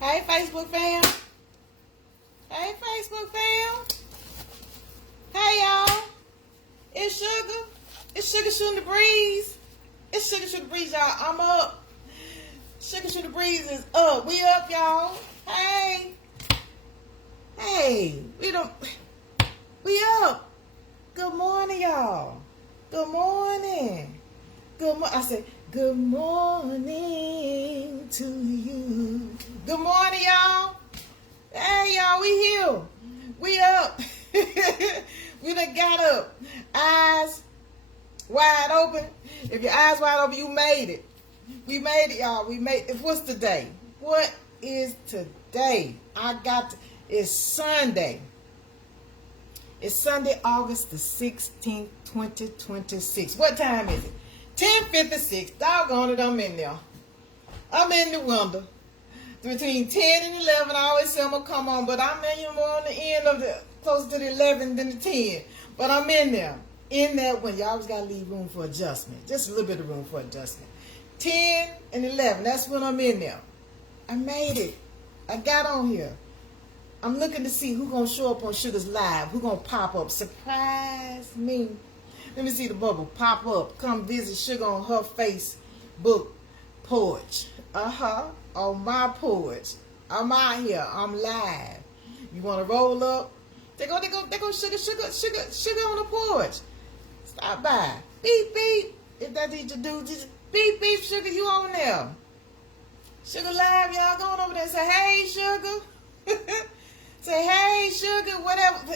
Hey, Facebook fam. Hey, Facebook fam. Hey, y'all. It's Sugar. It's Shuga Shootin the Breeze. It's Shuga Shootin the Breeze, y'all. I'm up. Shuga Shootin the Breeze is up. We up, y'all. Hey. Hey. We up. Good morning, y'all. Good morning. Good morning. I said, good morning to you. Good morning, y'all. Hey, y'all, we here. We up. We done got up. Eyes wide open. If your eyes wide open, you made it. We made it, y'all. We made it. What's today? What is today? It's Sunday. It's Sunday, August the 16th, 2026. What time is it? 10:56. Doggone it, I'm in there. I'm in the window. Between 10 and 11, I always say I'm going to come on, but I'm in more on the end of the, closer to the 11 than the 10. But I'm in there. In that window. You always got to leave room for adjustment. Just a little bit of room for adjustment. 10 and 11, that's when I'm in there. I made it. I got on here. I'm looking to see who's going to show up on Sugar's Live. Who's going to pop up. Surprise me. Let me see the bubble. Pop up. Come visit Sugar on her Facebook porch. On my porch. I'm out here. I'm live. You want to roll up? They go Sugar on the porch. Stop by. Beep, beep. If that's what you do, just beep, beep, Sugar, you on there. Sugar Live, y'all going over there and say, hey, Sugar. Say, hey, Sugar,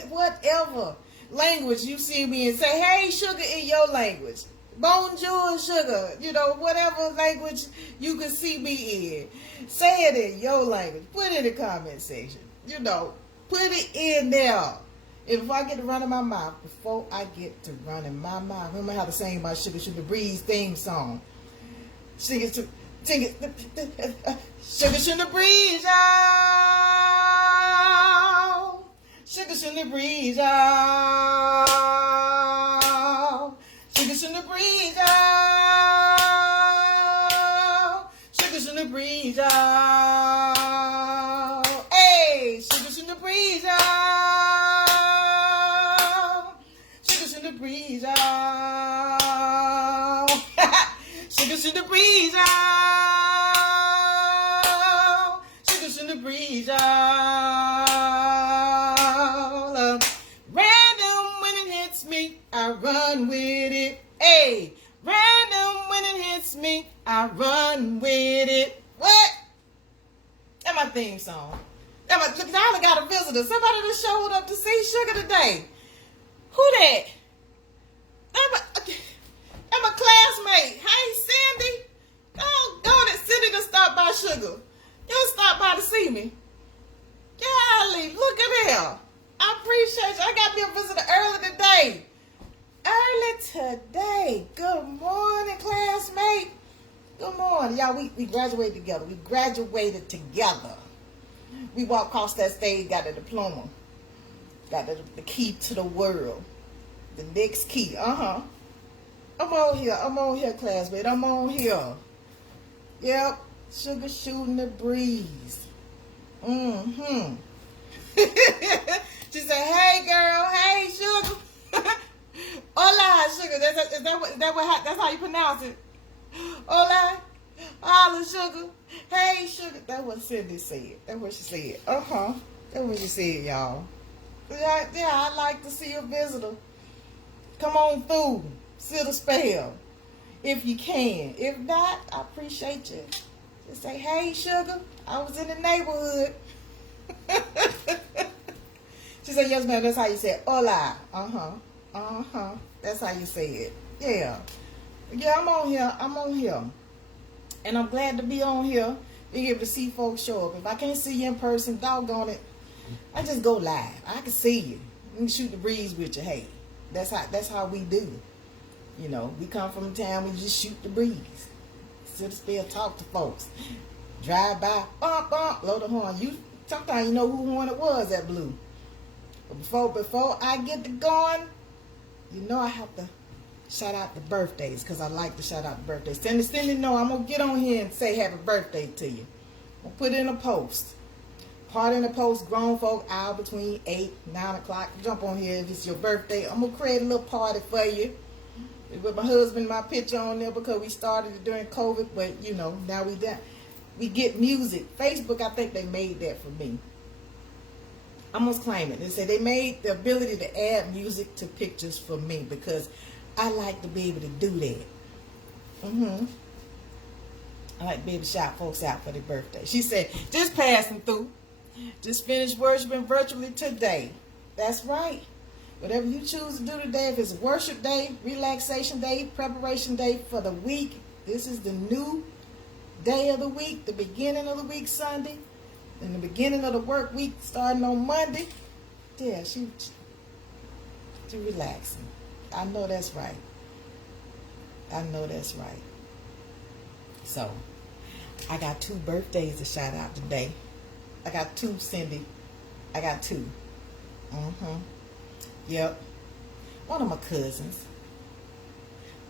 whatever language you see me in. Say, hey, Sugar, in your language. Bonjour, Sugar. You know, whatever language you can see me in. Say it in your language. Put it in the comment section. You know, put it in there. And if I get to running my mouth, remember how to sing my Shuga Shootin the Breeze theme song. Sing it. Shuga Shootin the Breeze, y'all. Shuga Shootin the Breeze, y'all. Shuga Shootin the Breeze, y'all. Shuga Shootin the Breeze, y'all. Hey, Shuga Shootin the Breeze, y'all. Shuga Shootin the Breeze, y'all. Shuga Shootin the Breeze, y'all. Shuga Shootin the Breeze, y'all. Random when it hits me, I run with it. Hey, random when it hits me, I run with it. What? That's my theme song. Look, I got a visitor. Somebody that showed up to see Sugar today. Who that? That's my classmate. Hey, Cindy. Doggone it, Cindy to stop by Sugar. You stop by to see me. Golly, look at her. I appreciate you. I got me a visitor early today. Good morning, classmate. Good morning. Y'all, we graduated together. We walked across that stage, got a diploma. Got the key to the world. The next key. I'm on here, classmate. I'm on here. Yep. Shuga Shootin the Breeze. She said, hey, girl. Hey, Sugar. Hola, Sugar. That's how you pronounce it. Hola. Holla, Sugar. Hey, Sugar. That's what Cindy said. That's what she said. That's what she said, y'all. Yeah, I like to see a visitor. Come on through. Sit a spell. If you can. If not, I appreciate you. Just say, hey, Sugar. I was in the neighborhood. She said, yes, ma'am. That's how you say it. Hola. That's how you say it. Yeah. Yeah, I'm on here. And I'm glad to be on here. Be able to see folks show up. If I can't see you in person, doggone it, I just go live. I can see you. We can shoot the breeze with you. Hey, that's how we do. You know, we come from town, we just shoot the breeze. Sit still, talk to folks. Drive by, bump, blow the horn. Sometimes you know who horn it was that blew. But before I get to going, you know I have to shout out the birthdays, because I like to shout out the birthdays. Cindy, know I'm going to get on here and say happy birthday to you. I'll put in a post. Part in a post, grown folk out between 8, 9 o'clock. Jump on here if it's your birthday. I'm going to create a little party for you. With my husband, my picture on there because we started it during COVID. But, you know, now we done. We get music. Facebook, I think they made that for me. I must claim it. They say they made the ability to add music to pictures for me because I like to be able to do that. I like to be able to shout folks out for their birthday. She said, just passing through. Just finished worshiping virtually today. That's right. Whatever you choose to do today, if it's a worship day, relaxation day, preparation day for the week, this is the new day of the week, the beginning of the week, Sunday, and the beginning of the work week starting on Monday. Yeah, she relaxing. I know that's right. I know that's right. So, I got 2 birthdays to shout out today. I got 2, Cindy. I got 2. Yep. One of my cousins.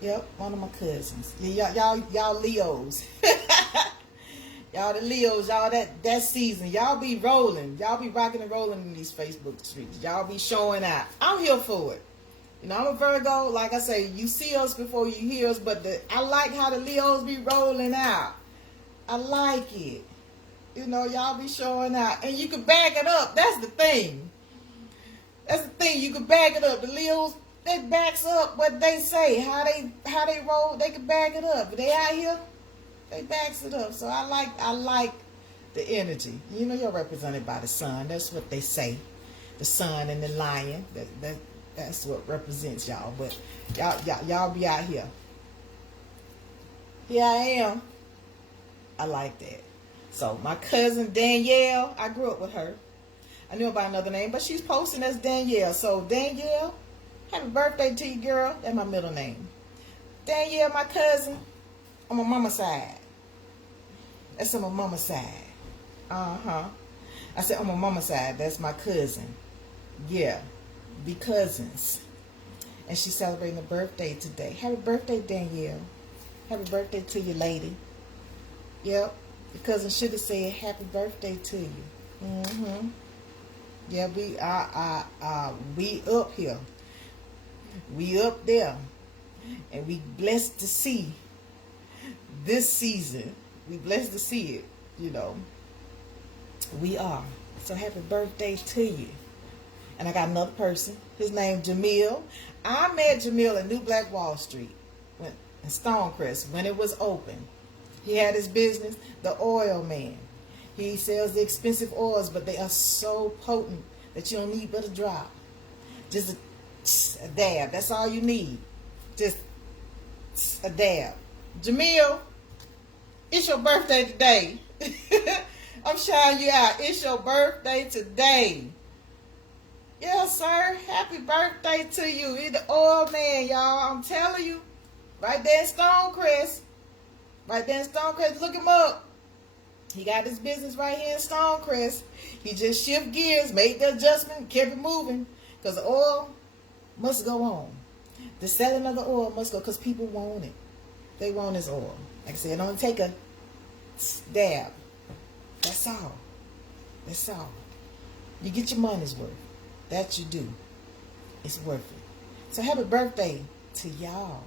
Yep, one of my cousins. Yeah, y'all Leos. Y'all the Leos, y'all that season. Y'all be rolling. Y'all be rocking and rolling in these Facebook streets. Y'all be showing out. I'm here for it. You know, I'm a Virgo. Like I say, you see us before you hear us, but I like how the Leos be rolling out. I like it. You know, y'all be showing out. And you can back it up. That's the thing. That's the thing. You can back it up. The Leos, they backs up what they say. How they roll, they can back it up. But they out here, they backs it up. So I like the energy. You know, you're represented by the sun. That's what they say. The sun and the lion. That's what represents y'all. But y'all be out here. Here I am. I like that. So my cousin Danielle, I grew up with her. I knew about another name, but she's posting as Danielle. So Danielle, happy birthday to you, girl. That's my middle name. Danielle, my cousin, on my mama's side. That's on my mama's side. I said on my mama's side, that's my cousin. Yeah, be cousins. And she's celebrating a birthday today. Happy birthday, Danielle. Happy birthday to you, lady. Yep. Your cousin should have said happy birthday to you. Yeah, we up here. We up there. And we blessed to see this season. We blessed to see it, you know. We are. So happy birthday to you. And I got another person. His name Jamil. I met Jamil at New Black Wall Street in Stonecrest when it was open. He had his business, the oil man. He sells the expensive oils, but they are so potent that you don't need but a drop. Just a dab. That's all you need. Just a dab. Jamil, it's your birthday today. I'm shouting you out. It's your birthday today. Yes, sir. Happy birthday to you. He's the oil man, y'all. I'm telling you. Right there in Stonecrest. Right there in Stonecrest. Look him up. He got his business right here in Stonecrest. He just shift gears, made the adjustment, kept it moving. Because the oil must go on. The selling of the oil must go because people want it. They want his oil. Like I said, it don't take a dab. That's all. That's all. You get your money's worth. That you do. It's worth it. So happy birthday to y'all.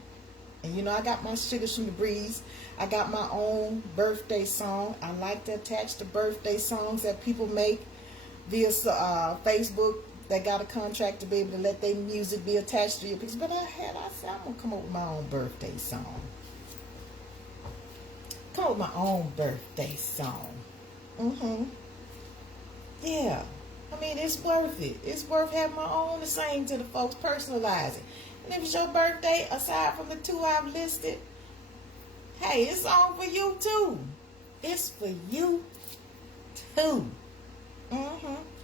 And you know, I got my Shuga Shootin breeze. I got my own birthday song. I like to attach the birthday songs that people make via Facebook. They got a contract to be able to let their music be attached to your piece. But I said, I'm going to come up with my own birthday song. Come up with my own birthday song. Yeah. I mean, it's worth it. It's worth having my own to sing to the folks, personalize it. And if it's your birthday, aside from the 2 I've listed, hey, it's on for you too. It's for you too.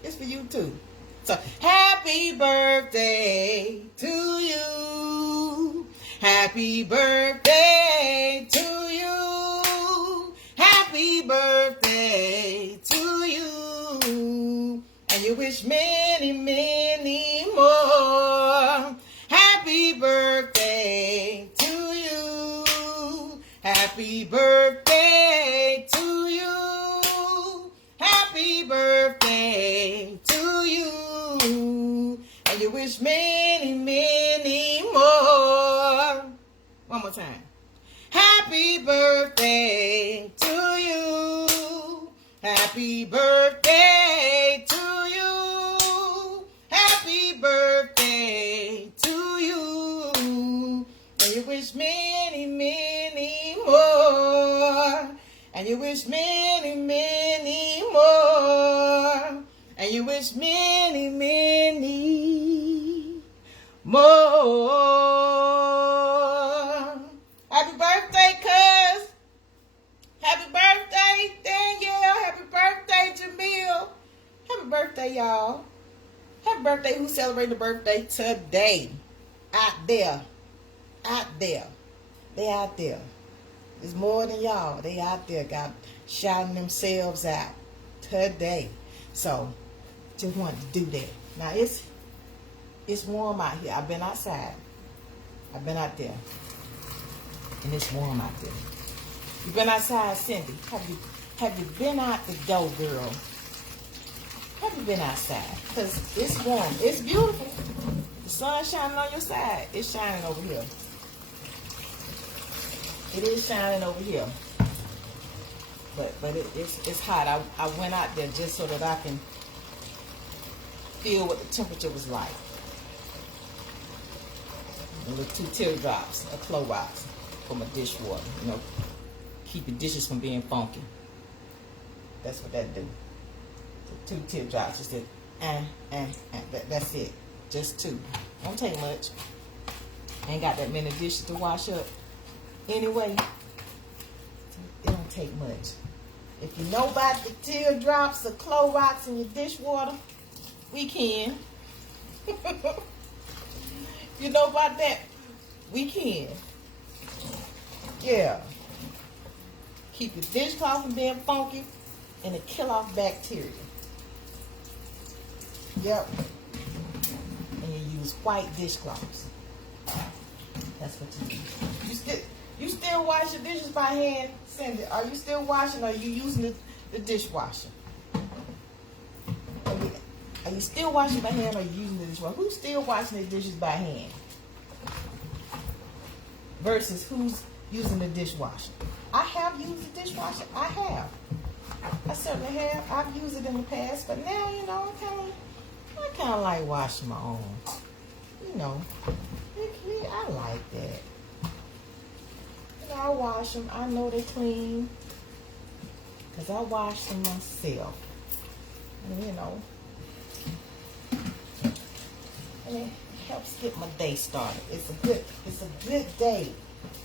It's for you too. So, happy birthday to you. Happy birthday to you. Happy birthday to you. And you wish many, many more. Happy birthday to you. Happy birthday to you. time. Happy birthday to you. Happy birthday to you. Happy birthday to you. And you wish many, many more. And you wish many, many more. And you wish many, many more. Happy birthday, cuz. Happy birthday, Danielle. Happy birthday, Jamil. Happy birthday, y'all. Happy birthday, who's celebrating the birthday today? Out there. Out there. They out there. It's more than y'all. They out there, got shouting themselves out today. So, just wanted to do that. Now, it's warm out here. I've been outside. I've been out there. And it's warm out there. You been outside, Cindy? Have you been out the door, girl? Have you been outside? Because it's warm. It's beautiful. The sun's shining on your side. It's shining over here. It is shining over here. But it's hot. I went out there just so that I can feel what the temperature was like. A little 2 teardrops of Clorox for my dishwater. You know, keep your dishes from being funky. That's what that do. So 2 teardrops. Just that's it. Just 2. Don't take much. Ain't got that many dishes to wash up. Anyway, it don't take much. If you know about the teardrops of Clorox in your dishwater, we can. You know about that? We can. Yeah. Keep your dishcloth from being funky and it kill off bacteria. Yep. And you use white dishcloths. That's what you do. You still wash your dishes by hand, Cindy? Are you still washing or are you using the dishwasher? Are you still washing by hand or are you using the dishwasher? Who's still washing their dishes by hand? Versus who's using the dishwasher? I have used the dishwasher. I have. I certainly have. I've used it in the past, but now, you know, I kind of like washing my own. You know, I like that. You know, I wash them. I know they're clean because I wash them myself. And, you know, and it helps get my day started. It's a good day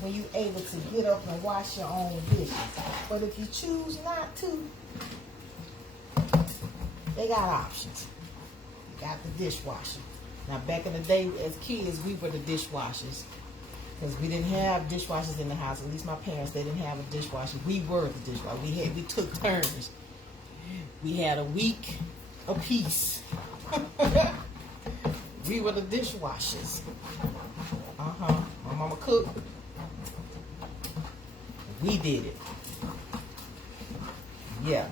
when you're able to get up and wash your own dishes. But if you choose not to, they got options. You got the dishwasher. Now, back in the day, as kids, we were the dishwashers. Because we didn't have dishwashers in the house. At least my parents, they didn't have a dishwasher. We were the dishwasher. We took turns. We had a week apiece. We were the dishwashers. My mama cooked. We did it. Yeah.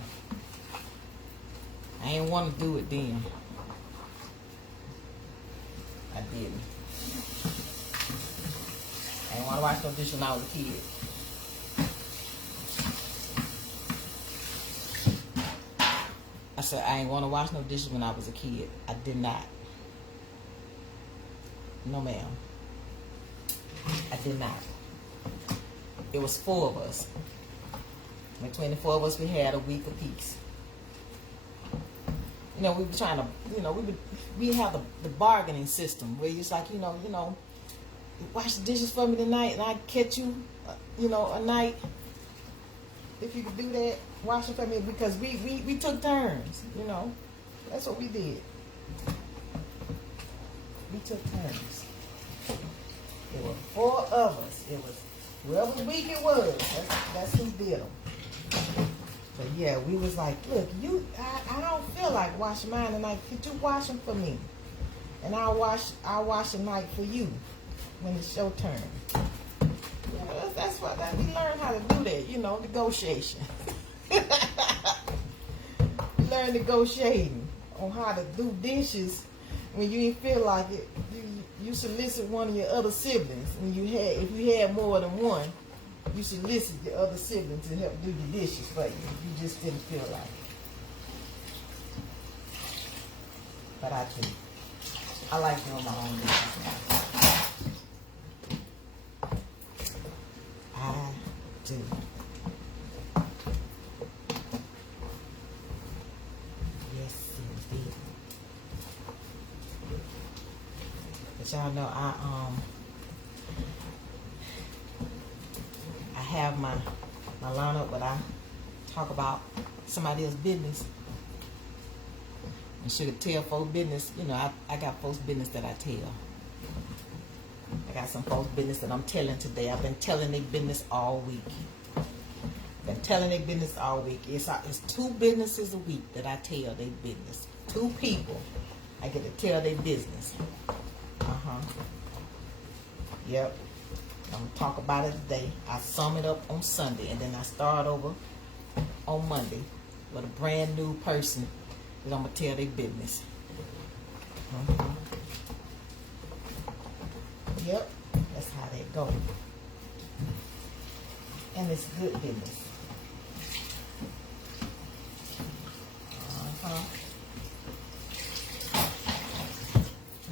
I ain't want to do it then. I didn't. I didn't want to wash no dishes when I was a kid. I said I ain't want to wash no dishes when I was a kid. I did not. No, ma'am. I did not. It was 4 of us. Between the 4 of us, we had a week apiece. You know, we were trying to, you know, we have the bargaining system where it's like, you know, wash the dishes for me tonight and I catch you, you know, a night. If you could do that, wash it for me, because we took turns, you know. That's what we did. We took turns. There were 4 of us. It was whoever's week it was. That's who did them. So yeah, we was like, look, I don't feel like washing mine tonight. Could you wash them for me? And I'll wash a night for you when it's your turn. Yeah, that's what we learn how to do that, you know, negotiation. Learn negotiating on how to do dishes when you ain't feel like it. You you solicit one of your other siblings. When if you had more than one, you solicit your other sibling to help do your dishes for you. You just didn't feel like it. But I do. I like doing my own dishes now. I do. Yes, indeed. But y'all know I have my lineup, but I talk about somebody else's business. And should tell folks business, you know, I got folks business that I tell. I got some folks business that I'm telling today. I've been telling their business all week. Been telling their business all week. It's 2 businesses a week that I tell their business. 2 people I get to tell their business. Yep. I'm going to talk about it today. I sum it up on Sunday, and then I start over on Monday with a brand new person that I'm going to tell their business. Yep. That's how they go. And it's good business.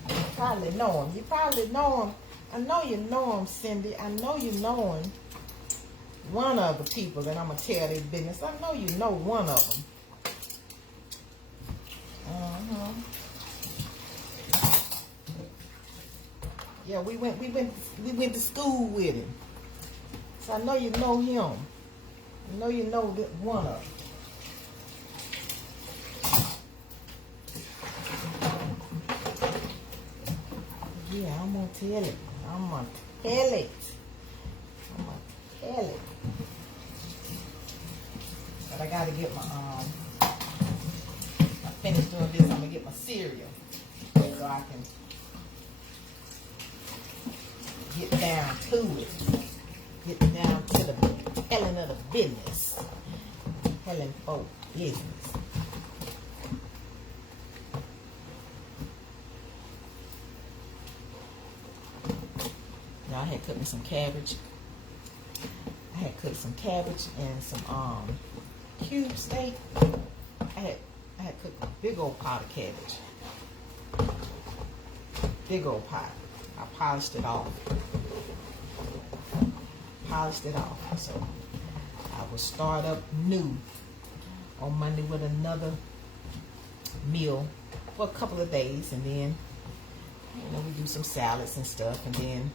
You probably know him. You probably know him. I know you know him, Cindy. I know you know him. One of the people that I'm going to tell their business. I know you know one of them. Yeah, we went to school with him. So I know you know him. I know you know one of them. Yeah, I'm gonna tell it. I'm gonna tell it. I'm gonna tell it. But I gotta get my I finished doing this. I'm gonna get my cereal so I can get down to it. Get down to the telling of the business. Telling folk business. Now I had cooked me some cabbage. I had cooked some cabbage and some cube steak. I had cooked a big old pot of cabbage. Big old pot. I polished it off. So I will start up new on Monday with another meal for a couple of days, and then we do some salads and stuff, and then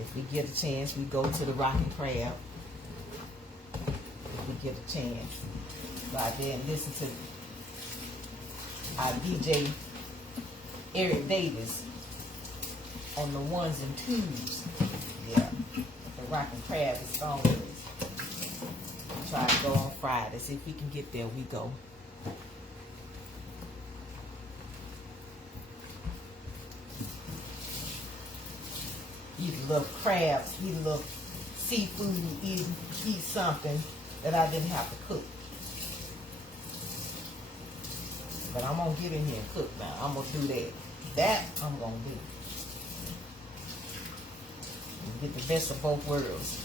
if we get a chance, we go to the Rock and Crab. If we get a chance. Go out there and listen to our DJ Eric Davis on the 1s and 2s. Yeah. The Rock and Crab is on with us. Try to go on Friday. See if we can get there. We go. He loved crabs. He loved seafood. Eat something that I didn't have to cook. But I'm going to get in here and cook now. I'm going to do that. That I'm going to do. Get the best of both worlds.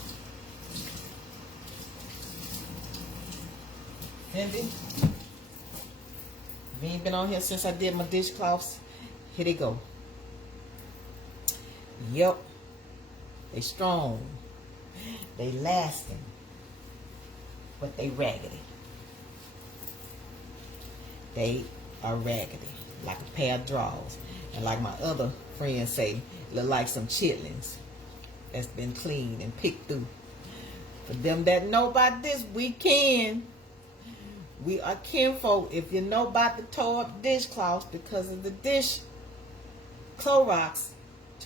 Cindy, if you ain't been on here since I did my dishcloths, here they go. Yep. They strong. They lasting. But they raggedy. They are raggedy. Like a pair of drawers. And like my other friends say, look like some chitlins that's been cleaned and picked through. For them that know about this, we can. We are kinfolk. If you know about the tore up dishcloths because of the dish Clorox,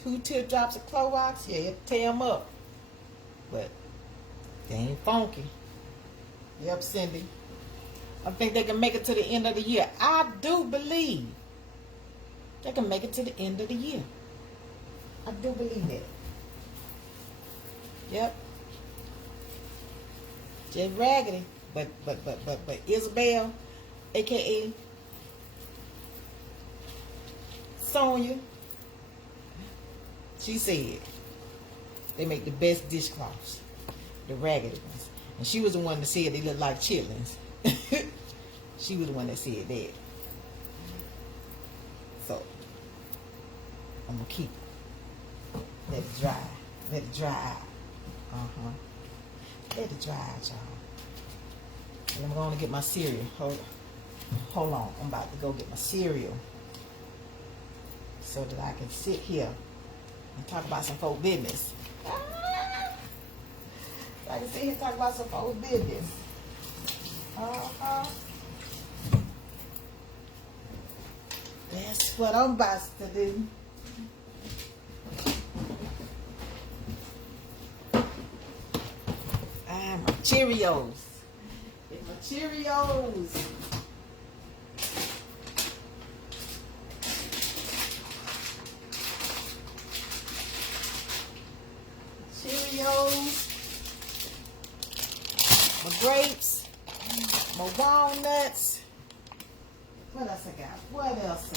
2 teardrops of Clorox, yeah, it'll tear them up. But they ain't funky. Yep, Cindy. I think they can make it to the end of the year. I do believe they can make it to the end of the year. I do believe that. Yep. Just raggedy. But Isabel, aka Sonia, She said they make the best dishcloths, the raggedy ones. And she was the one that said they look like chitlins. She was the one that said that. So I'm gonna keep it. Let it dry. Let it dry out. Let it dry out, y'all. And I'm going to get my cereal. Hold on. I'm about to go get my cereal so that I can sit here and talk about some folk business. I can sit here and talk about some folk business. That's what I'm about to do. My Cheerios. Get my Cheerios. Cheerios. My grapes. My walnuts. What else I got? What else I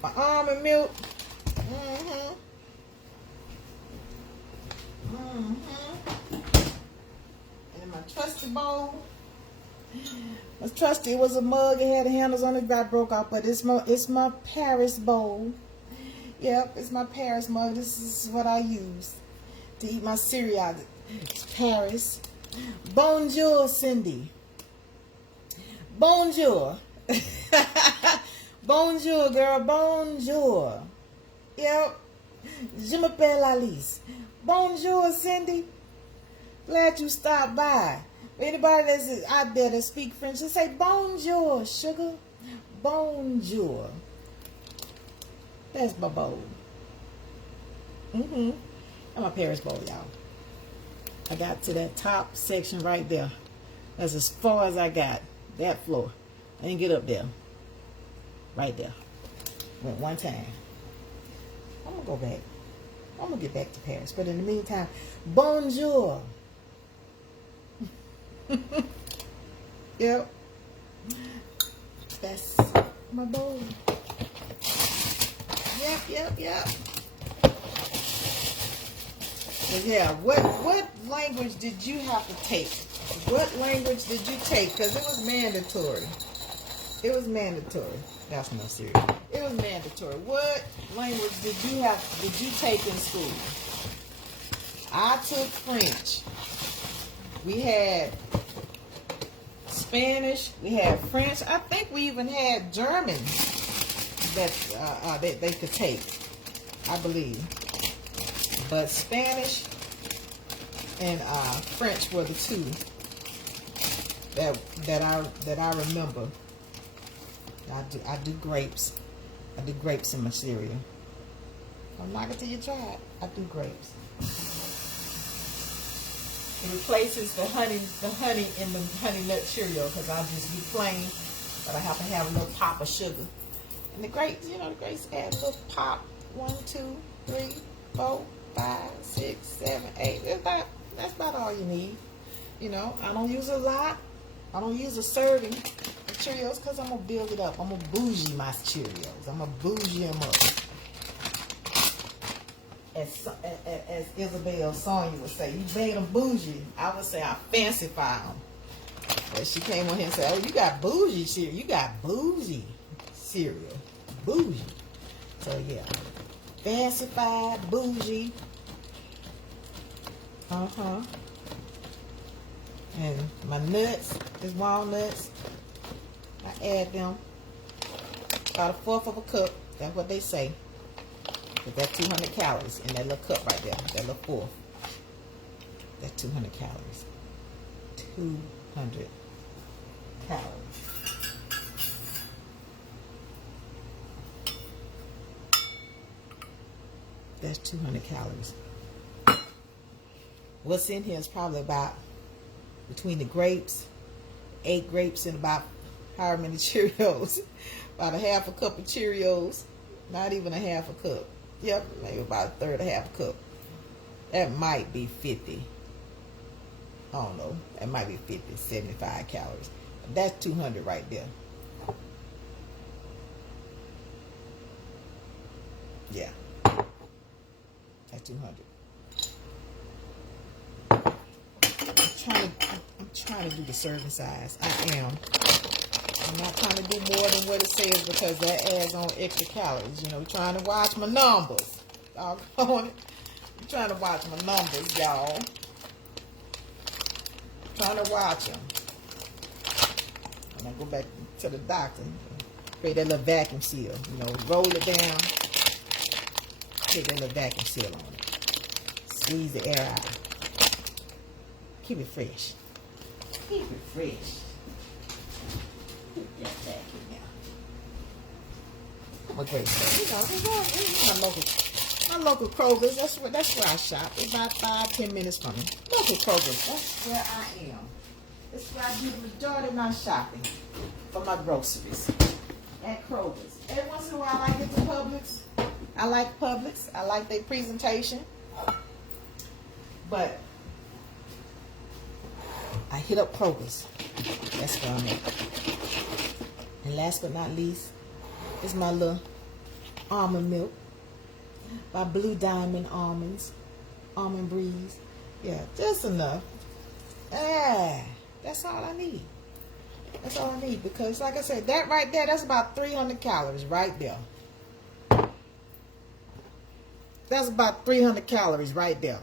got? My almond milk. And my trusty bowl. My trusty was a mug. It had the handles on it. Got broke off, but it's my Paris bowl. Yep, it's my Paris mug. This is what I use to eat my cereal. It's Paris. Bonjour, Cindy. Bonjour. Bonjour, girl. Bonjour. Yep. Je m'appelle Alisa. Bonjour, Cindy. Glad you stopped by. Anybody that's out there that speak French, just say bonjour, sugar. Bonjour. That's my bowl. And my Paris bowl, y'all. I got to that top section right there. That's as far as I got. That floor. I didn't get up there. Right there. Went one time. I'm going to go back. I'm going to get back to Paris. But in the meantime, bonjour. Yep. That's my bowl. Yep. But yeah, what language did you have to take? What language did you take? Because it was mandatory. It was mandatory. That's no serious. It was mandatory. What language did you take in school? I took French. We had Spanish. We had French. I think we even had German that they could take, I believe. But Spanish and French were the two that I remember. I do grapes. I do grapes in my cereal. I'm not until you try it. I do grapes. It replaces the honey in the honey nut cereal because I'll just be plain, but I have to have a little pop of sugar. And the grapes, the grapes add a little pop. 1, 2, 3, 4, 5, 6, 7, 8. That's about all you need. I don't use a lot. I don't use a serving of Cheerios because I'm going to build it up. I'm going to bougie my Cheerios. I'm going to bougie them up. As Isabel Sonia would say, you made them bougie. I would say I fancify them. But she came on here and said, oh, you got bougie cereal. You got bougie cereal. Bougie. So, yeah. Fancified, bougie. And my nuts, is walnuts. I add them about 1/4 of a cup. That's what they say. But that's 200 calories in that little cup right there. That little 1/4. That's 200 calories. 200 calories. That's 200 calories. What's in here is probably about, between the grapes, 8 grapes and about however many Cheerios. About 1/2 cup of Cheerios. Not even 1/2 cup. Yep, maybe about 1/3 of 1/2 cup. That might be 50. I don't know. That might be 50, 75 calories. That's 200 right there. Yeah. That's 200. I'm trying to do the serving size. I am. I'm not trying to do more than what it says because that adds on extra calories. You know, trying to watch my numbers. I'm trying to watch my numbers, y'all. Trying to watch them. And I go back to the doctor. Create that little vacuum seal. You know, roll it down. Take that little vacuum seal on it. Squeeze the air out. Keep it fresh. Keep it fresh. Keep that vacuum out. Okay, so my local Kroger's. That's where I shop. It's about 5-10 minutes from me. Local Kroger's. That's where I am. That's where I do the majority of my shopping for my groceries. At Kroger's. Every once in a while, I get to Publix. I like Publix. I like their presentation. But I hit up Kroger's. That's where I'm at. And last but not least is my little almond milk by Blue Diamond Almonds. Almond Breeze. Yeah, just enough. That's all I need. That's all I need because, like I said, that right there, that's about 300 calories right there. That's about 300 calories right there.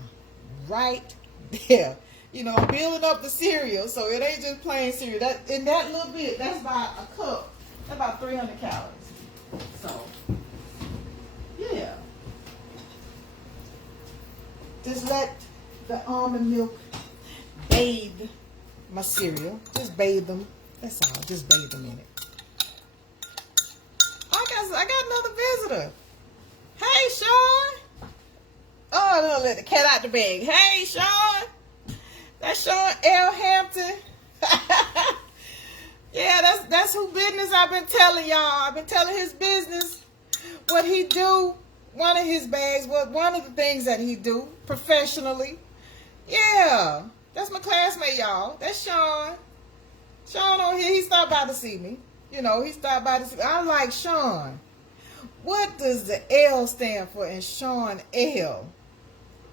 Right there. You know, I'm building up the cereal, so it ain't just plain cereal. That in that little bit, that's about a cup. That's about 300 calories. So, yeah. Just let the almond milk bathe my cereal. Just bathe them. That's all. Just bathe them in it. I got another visitor. Hey, Sean. Oh, I don't let the cat out the bag. Hey, Sean. That's Sean L. Hampton. Yeah, that's who business I've been telling y'all. I've been telling his business, what he do, one of his bags, one of the things that he do professionally. Yeah, that's my classmate, y'all. That's Sean. Sean on here, he stopped by to see me. You know, he stopped by to see me. I'm like, Sean, what does the L stand for in Sean L.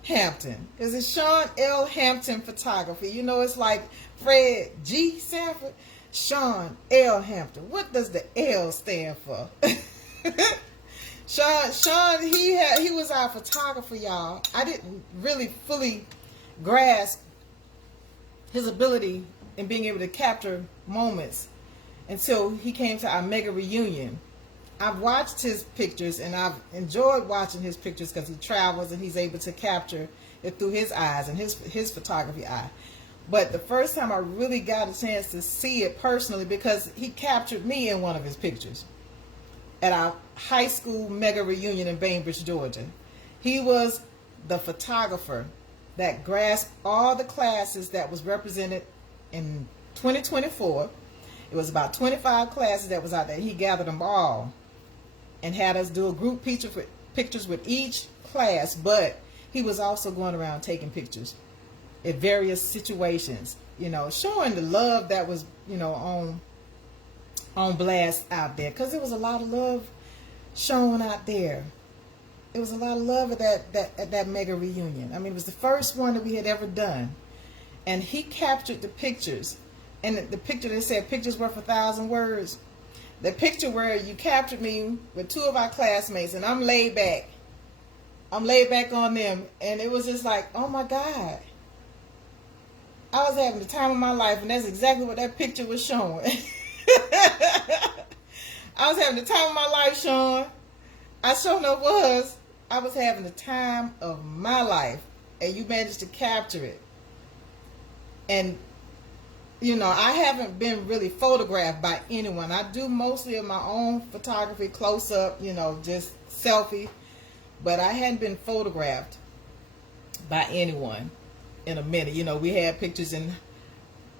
Hampton? Because it's Sean L. Hampton Photography. You know, it's like Fred G. Sanford. Sean L. Hampton. What does the L stand for? Sean, he was our photographer, y'all. I didn't really fully grasp his ability in being able to capture moments until he came to our mega reunion. I've watched his pictures and I've enjoyed watching his pictures because he travels and he's able to capture it through his eyes and his photography eye. But the first time I really got a chance to see it personally, because he captured me in one of his pictures at our high school mega reunion in Bainbridge, Georgia. He was the photographer that grasped all the classes that was represented in 2024. It was about 25 classes that was out there. He gathered them all and had us do a group pictures with each class, but he was also going around taking pictures at various situations, you know, showing the love that was, you know, on blast out there, because there was a lot of love shown out there. It was a lot of love at that mega reunion. I mean, it was the first one that we had ever done, and he captured the pictures. And the picture that said pictures worth 1,000 words. The picture where you captured me with two of our classmates, and I'm laid back. I'm laid back on them, and it was just like, oh my God. I was having the time of my life, and that's exactly what that picture was showing. I was having the time of my life, Sean. I sure know was. I was having the time of my life, and you managed to capture it. And you know, I haven't been really photographed by anyone. I do mostly of my own photography, close up, you know, just selfie. But I hadn't been photographed by anyone in a minute. You know, we had pictures in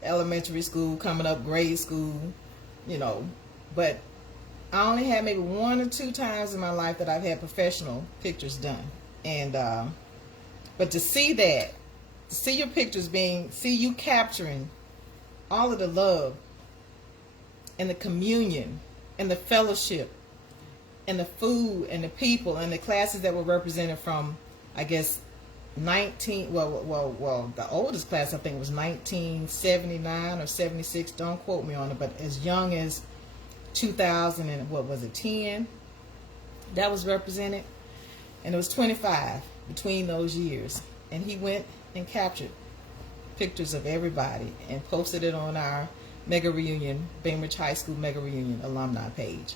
elementary school, coming up, grade school, you know. But I only had maybe 1 or 2 times in my life that I've had professional pictures done. And, but to see that, to see your pictures see you capturing all of the love and the communion and the fellowship and the food and the people and the classes that were represented from, I guess, the oldest class I think was 1979 or 76. Don't quote me on it, but as young as 2000 and what was it, 10, that was represented, and it was 25 between those years. And he went and captured pictures of everybody and posted it on our mega reunion, Bainbridge High School mega reunion alumni page.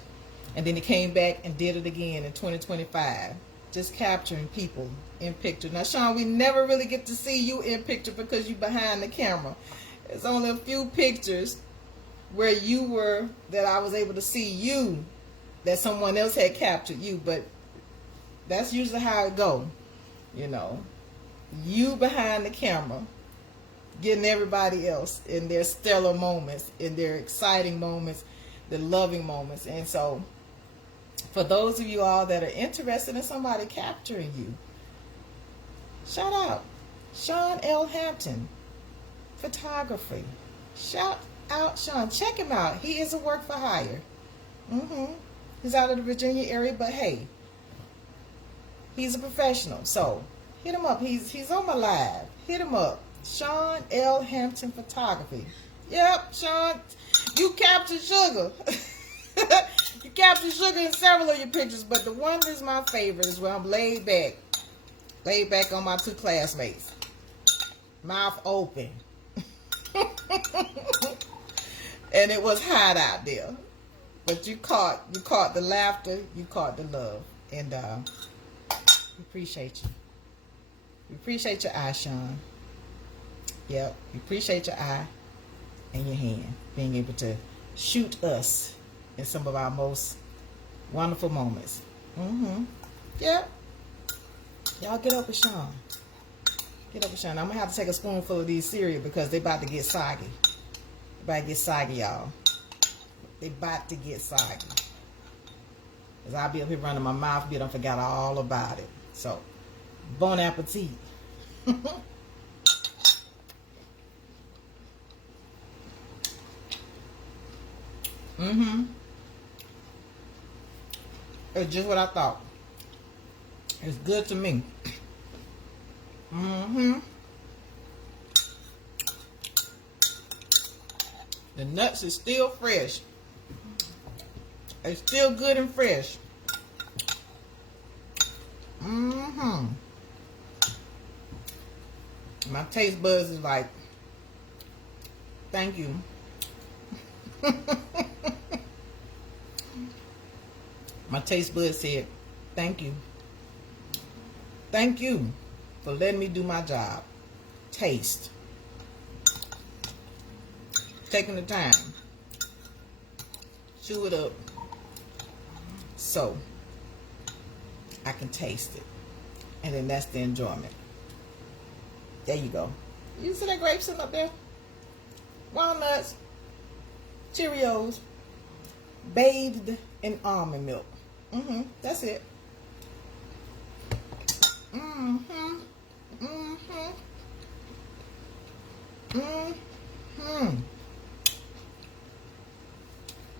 And then he came back and did it again in 2025, just capturing people in picture. Now, Sean, we never really get to see you in picture because you're behind the camera. There's only a few pictures where you were, that I was able to see you, that someone else had captured you, but that's usually how it go. You know, you behind the camera, getting everybody else in their stellar moments, in their exciting moments, the loving moments. And so, for those of you all that are interested in somebody capturing you, shout out Sean L. Hampton Photography. Shout out Sean. Check him out. He is a work for hire. He's out of the Virginia area, but hey, he's a professional. So hit him up. He's on my live. Hit him up. Sean L. Hampton Photography. Yep, Sean, you captured Sugar. You captured Sugar in several of your pictures, but the one that's my favorite is where I'm laid back on my two classmates, mouth open. And it was hot out there, but you caught the laughter, you caught the love, and we appreciate you. We appreciate your eye, Sean. Yep, we appreciate your eye and your hand, being able to shoot us in some of our most wonderful moments. Yep. Y'all get up with Sean. Get up with Sean. I'm going to have to take a spoonful of these cereal because they about to get soggy. They about to get soggy, y'all. They about to get soggy. Because I'll be up here running my mouth, but I forgot all about it. So, bon appetit. It's just what I thought. It's good to me. The nuts is still fresh. It's still good and fresh. My taste buds is like, thank you. My taste buds said, thank you. Thank you for letting me do my job. Taste. Taking the time. Chew it up so I can taste it. And then that's the enjoyment. There you go. You see that grape sitting up there? Walnuts, Cheerios, bathed in almond milk. That's it.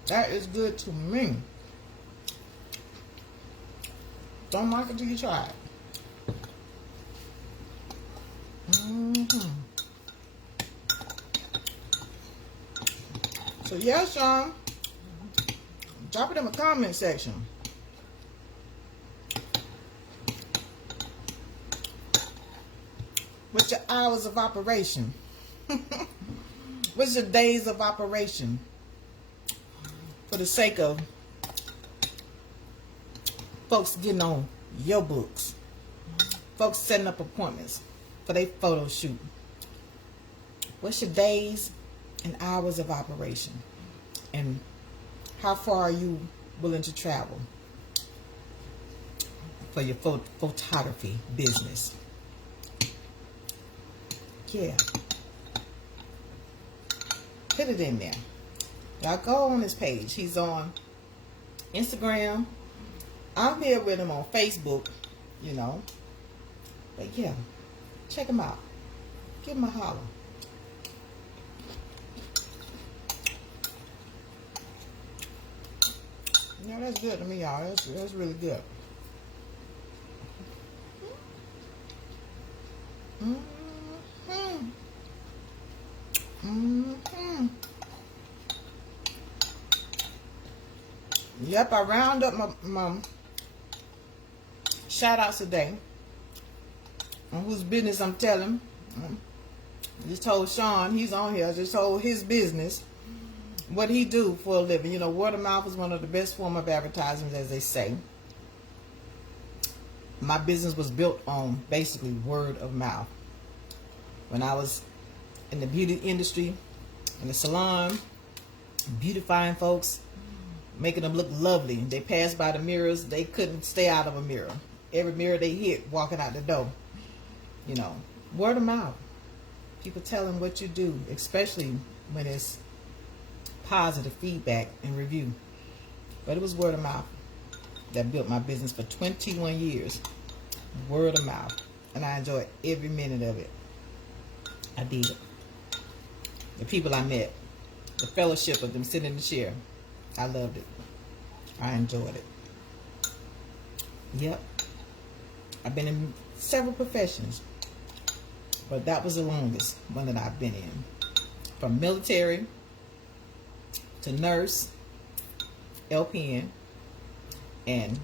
That is good to me. Don't like it till you try it. So yeah, Sean, drop it in the comment section. What's your hours of operation? What's your days of operation? For the sake of folks getting on your books. Folks setting up appointments for their photo shoot. What's your days and hours of operation? And how far are you willing to travel for your photography business? Yeah. Put it in there. Y'all go on his page. He's on Instagram. I'm here with him on Facebook, you know. But yeah, check him out. Give him a holler. Yeah, that's good to me, y'all. That's really good. Mm-hmm. Mm-hmm. Yep, I round up my shout outs today on whose business I'm telling. Just told Sean, he's on here, I just told his business, what he do for a living. You know, word of mouth is one of the best form of advertisements, as they say. My business was built on basically word of mouth. When I was in the beauty industry, in the salon, beautifying folks, making them look lovely. They passed by the mirrors, they couldn't stay out of a mirror. Every mirror they hit walking out the door. You know, word of mouth. People telling what you do, especially when it's positive feedback and review. But it was word of mouth that built my business for 21 years. Word of mouth. And I enjoyed every minute of it. I did. The people I met, the fellowship of them sitting in the chair, I loved it. I enjoyed it. Yep. I've been in several professions, but that was the longest one that I've been in. From military to nurse, LPN, and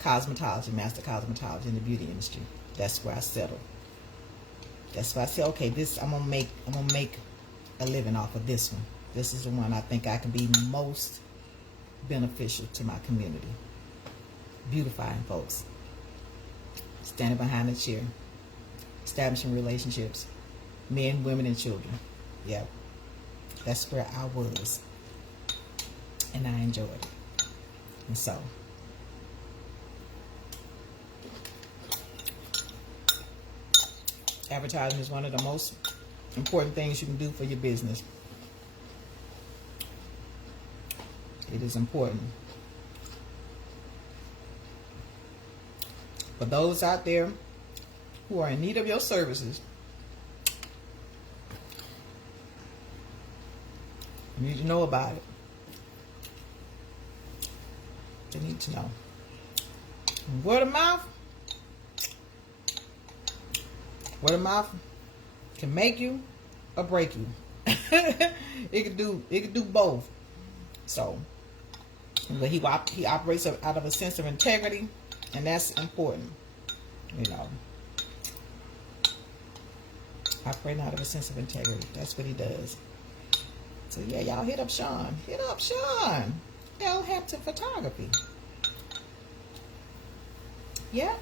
cosmetology, master cosmetology in the beauty industry. That's where I settled. That's why I said, okay, this I'm gonna make a living off of this one. This is the one I think I can be most beneficial to my community. Beautifying folks. Standing behind the chair. Establishing relationships. Men, women, and children. Yep. That's where I was. And I enjoyed it. And so, advertising is one of the most important things you can do for your business. It is important. For those out there who are in need of your services, you need to know about it. You need to know. Word of mouth. Word of mouth can make you or break you. It could do both. So, but he operates out of a sense of integrity, and that's important. You know, operating out of a sense of integrity. That's what he does. So yeah, y'all hit up Sean. Hit up Sean. L. Hampton Photography. Yeah.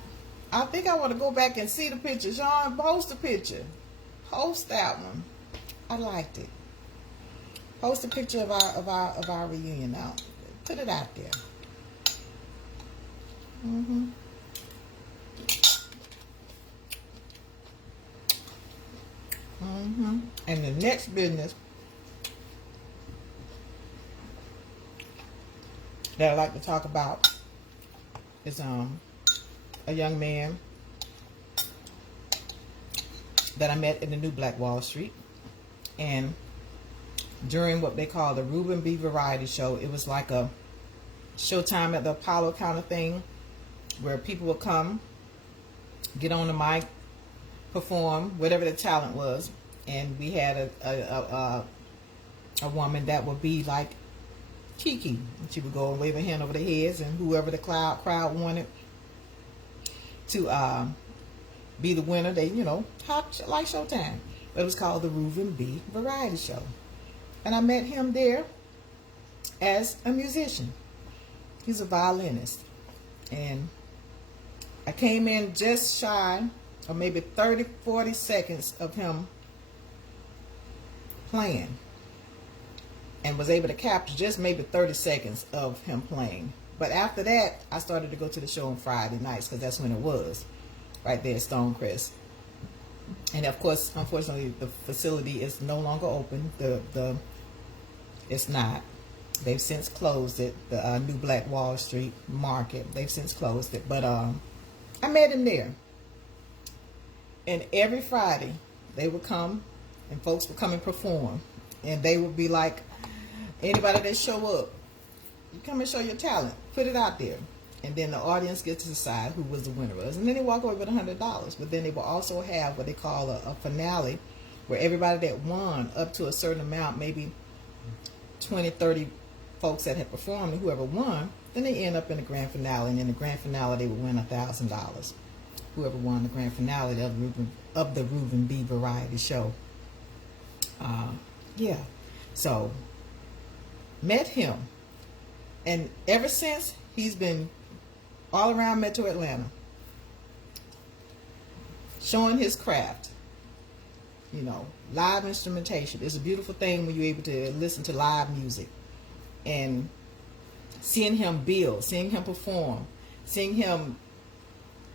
I think I want to go back and see the picture. Sean, post the picture. Post that one. I liked it. Post a picture of our reunion now. Put it out there. And the next business that I'd like to talk about is a young man that I met in the new Black Wall Street, and during what they call the Ruben B. Variety Show, it was like a Showtime at the Apollo kind of thing, where people would come, get on the mic, perform whatever the talent was, and we had a woman that would be like Kiki. She would go and wave a hand over their heads, and whoever the crowd wanted to be the winner, they, you know, like Showtime. But it was called the Ruben B. Variety Show. And I met him there as a musician. He's a violinist. And I came in just shy of maybe 30, 40 seconds of him playing, and was able to capture just maybe 30 seconds of him playing. But after that, I started to go to the show on Friday nights, because that's when it was, right there at Stonecrest. And of course, unfortunately, the facility is no longer open. It's not. They've since closed it. The new Black Wall Street Market. They've since closed it. But I met him there. And every Friday, they would come, and folks would come and perform. And they would be like, anybody that show up, come and show your talent. Put it out there. And then the audience gets to decide who was the winner was. And then they walk away with $100. But then they will also have what they call a finale, where everybody that won up to a certain amount, maybe 20, 30 folks that had performed, and whoever won, then they end up in the grand finale. And in the grand finale, they would win $1,000. Whoever won the grand finale of the Reuben B variety show. Yeah. So, met him. And ever since, he's been all around Metro Atlanta, showing his craft. You know, live instrumentation. It's a beautiful thing when you're able to listen to live music and seeing him build, seeing him perform, seeing him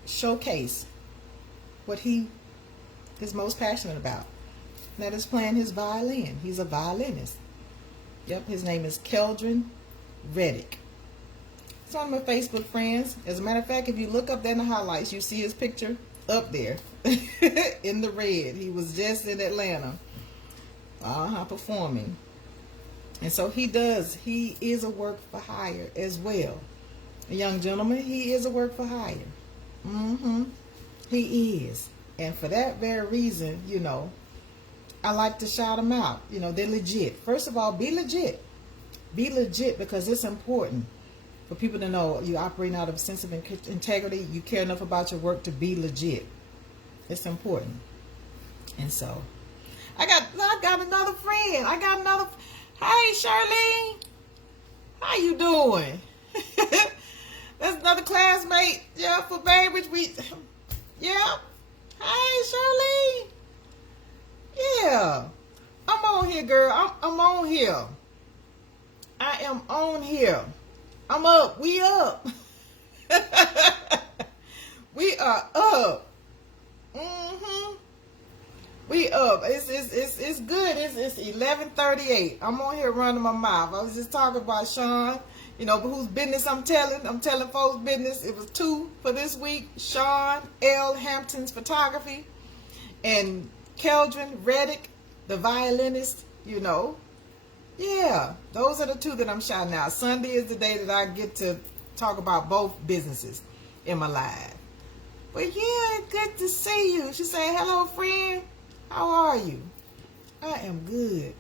showcase what he is most passionate about. And that is playing his violin. He's a violinist. Yep, his name is Keldrin Reddick. It's on my Facebook friends. As a matter of fact, if you look up there in the highlights, you see his picture up there in the red. He was just in Atlanta performing. And so he is a work for hire as well. A young gentleman, he is a work for hire. He is. And for that very reason, you know, I like to shout them out. You know, they're legit. First of all, be legit. Be legit, because it's important for people to know you're operating out of a sense of integrity. You care enough about your work to be legit. It's important. And so, I got another friend. Hey, Charlene. How you doing? That's another classmate. Yeah, for Bainbridge. Yeah. Hey, Charlene. Yeah. I'm on here, girl. I'm on here. I am on here. I'm up. We up. We are up. We up. It's good. It's 11:38. I'm on here running my mouth. I was just talking about Sean. You know, whose business I'm telling. I'm telling folks business. It was 2 for this week. Sean L. Hampton's photography and Keldrin Reddick, the violinist. You know. Yeah, those are the 2 that I'm shouting out. Sunday is the day that I get to talk about both businesses in my live. But yeah, good to see you. She said, hello, friend. How are you? I am good.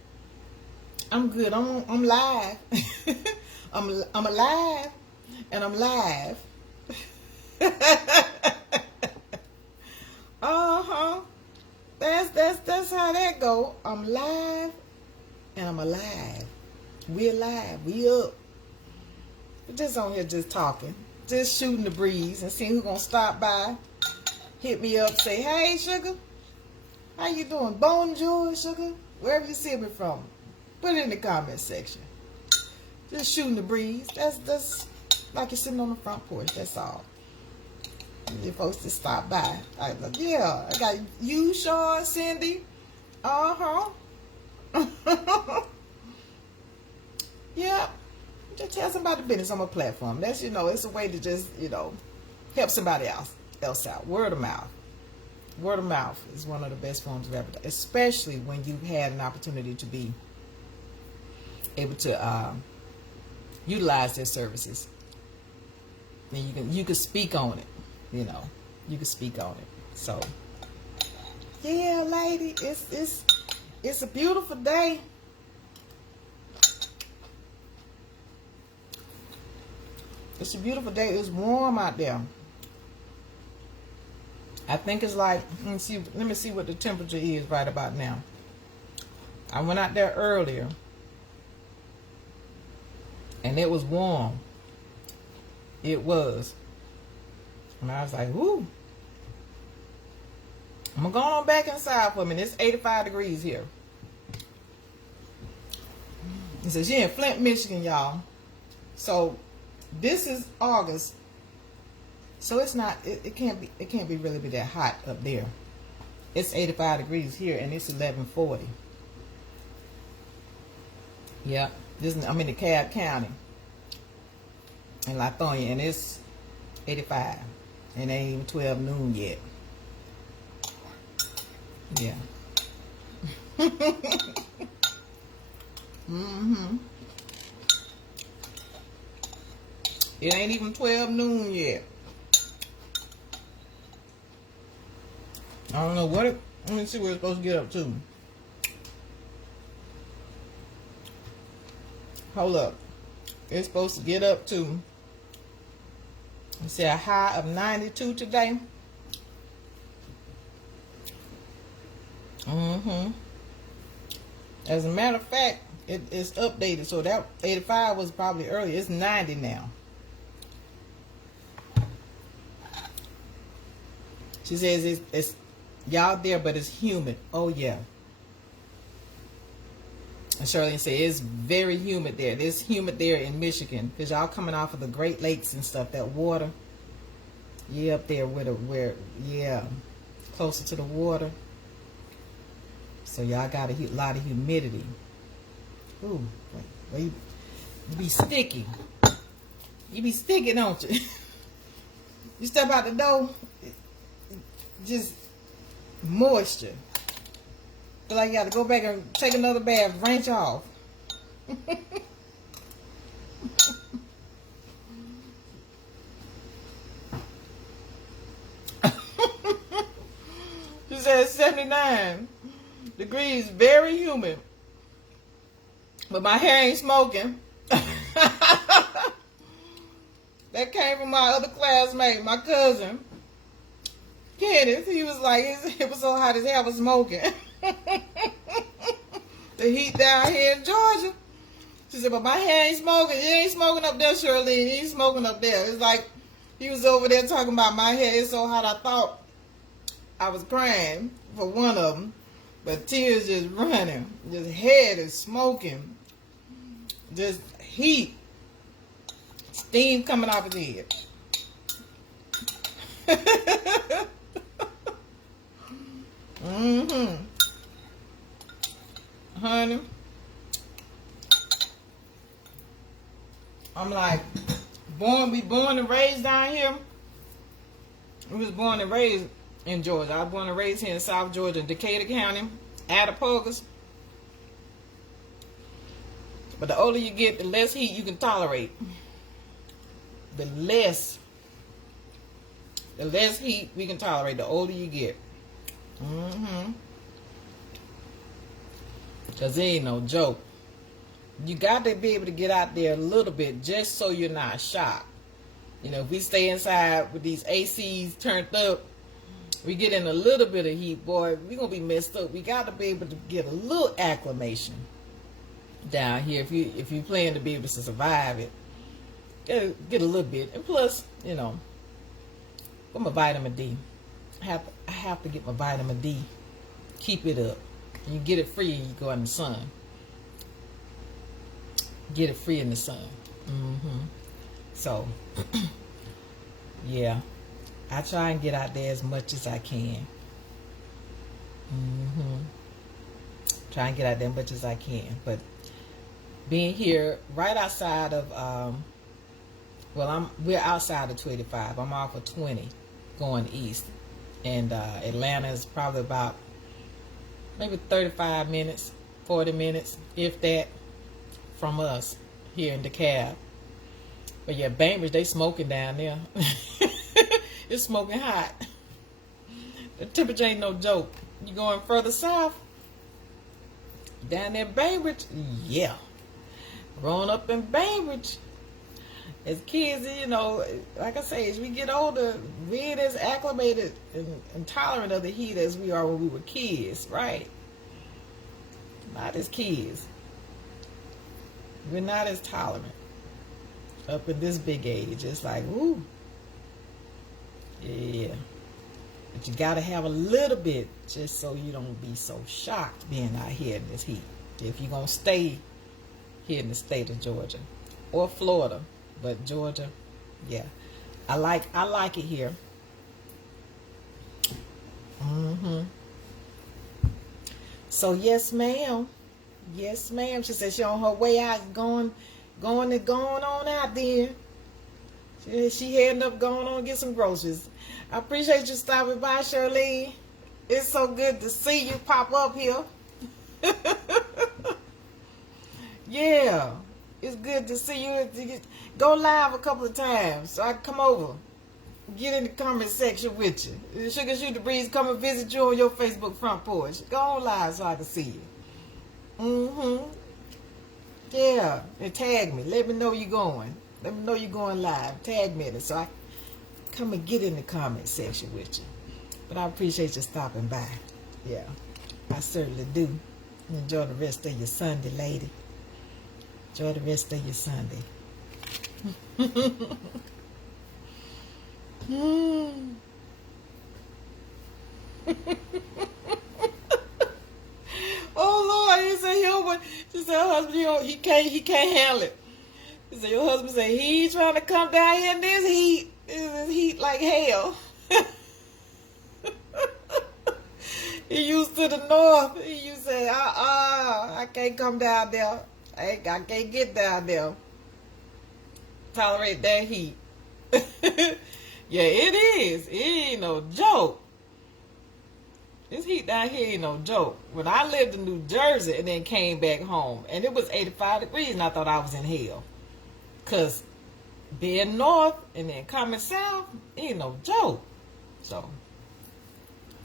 I'm good. I'm live. I'm alive, and I'm live. That's how that go. I'm live. And I'm alive. We alive. We up. We're just on here just talking. Just shooting the breeze and seeing who's going to stop by. Hit me up. Say, hey, Sugar. How you doing? Bonjour, Sugar. Wherever you see me from. Put it in the comment section. Just shooting the breeze. That's like you're sitting on the front porch. That's all. You're supposed to stop by. I got you, Sean, Cindy. Yeah, just tell somebody business on my platform. That's, it's a way to just, help somebody else out. Word of mouth. Word of mouth is one of the best forms of advertising, especially when you've had an opportunity to be able to utilize their services. And you can speak on it, you can speak on it. So, yeah, lady, it's a beautiful day. It's a beautiful day. It's warm out there. I think it's like, let me see what the temperature is right about now. I went out there earlier, and it was warm. It was. And I was like, whoo. I'm going to go on back inside for a minute. It's 85 degrees here. It says, yeah, in Flint, Michigan, y'all. So, this is August. So it's not, it can't be really be that hot up there. It's 85 degrees here, and it's 11:40. Yeah, I'm in DeKalb County in Lithonia, and it's 85, and it ain't even 12 noon yet. Yeah. It ain't even 12 noon yet. I don't know what it, let me see what it's supposed to get up to. Hold up. It's supposed to get up to, let's say, a high of 92 today. As a matter of fact, it's updated. So that 85 was probably earlier. It's 90 now. She says it's y'all there, but it's humid. Oh yeah. And Shirley said it's very humid there. It's humid there in Michigan because y'all coming off of the Great Lakes and stuff. That water, yeah, up there where yeah, closer to the water. So y'all got a lot of humidity. Ooh, wait, you be sticky. You be sticky, don't you? You step out the door, just moisture. Feel like you got to go back and take another bath, rinse off. She said 79 degrees, very humid. But my hair ain't smoking. That came from my other classmate, my cousin, Kenneth. He was like, it was so hot his hair was smoking. The heat down here in Georgia. She said, but my hair ain't smoking. It ain't smoking up there, Shirley. It ain't smoking up there. It's like he was over there talking about my hair. It's so hot I thought I was crying for one of them. But tears just running. Just head is smoking. Just heat. Steam coming off his head. Honey. I'm like, we born and raised down here. We was born and raised in Georgia. I was born and raised here in South Georgia, in Decatur County, Attapogus. But the older you get, the less heat you can tolerate. The less heat we can tolerate, the older you get. Because it ain't no joke. You got to be able to get out there a little bit just so you're not shocked. You know, if we stay inside with these ACs turned up, we get in a little bit of heat, boy, we're going to be messed up. We got to be able to get a little acclimation down here if you plan to be able to survive it. Get a little bit. And plus, you know, get my vitamin D. I have to get my vitamin D. Keep it up. You get it free and you go in the sun. Get it free in the sun. So, yeah. I try and get out there as much as I can. Try and get out there as much as I can. But being here right outside of, we're outside of 285. I'm off of 20 going east. And Atlanta is probably about maybe 35 minutes, 40 minutes, if that, from us here in DeKalb. But yeah, Bainbridge, they smoking down there. It's smoking hot. The temperature ain't no joke. You going further south, down there Bainbridge, yeah. Growing up in Bainbridge, as kids, you know, like I say, as we get older, we ain't as acclimated and tolerant of the heat as we are when we were kids, right? Not as kids. We're not as tolerant up in this big age. It's like, woo. Yeah. But you got to have a little bit just so you don't be so shocked being out here in this heat. If you're going to stay here in the state of Georgia or Florida. But Georgia, yeah. I like it here. So yes, ma'am. Yes, ma'am. She said she on her way out, going on out there. She heading up, going on to get some groceries. I appreciate you stopping by, Shirley. It's so good to see you pop up here. Yeah. It's good to see you. Go live a couple of times so I can come over. Get in the comment section with you. Shuga Shoot the Breeze, come and visit you on your Facebook front porch. Go on live so I can see you. Yeah, and tag me. Let me know you're going. Let me know you're going live. Tag me so I come and get in the comment section with you. But I appreciate you stopping by. Yeah, I certainly do. Enjoy the rest of your Sunday, lady. Enjoy the rest of your Sunday. Oh Lord, he said she said her husband, he can't handle it. He said your husband said he ain't trying to come down here in this heat. This heat like hell. He used to the north. He used to say, I can't come down there. I can't get down there. Tolerate that heat. Yeah, it is. It ain't no joke. This heat down here ain't no joke. When I lived in New Jersey and then came back home, and it was 85 degrees, and I thought I was in hell. Because being north and then coming south ain't no joke. So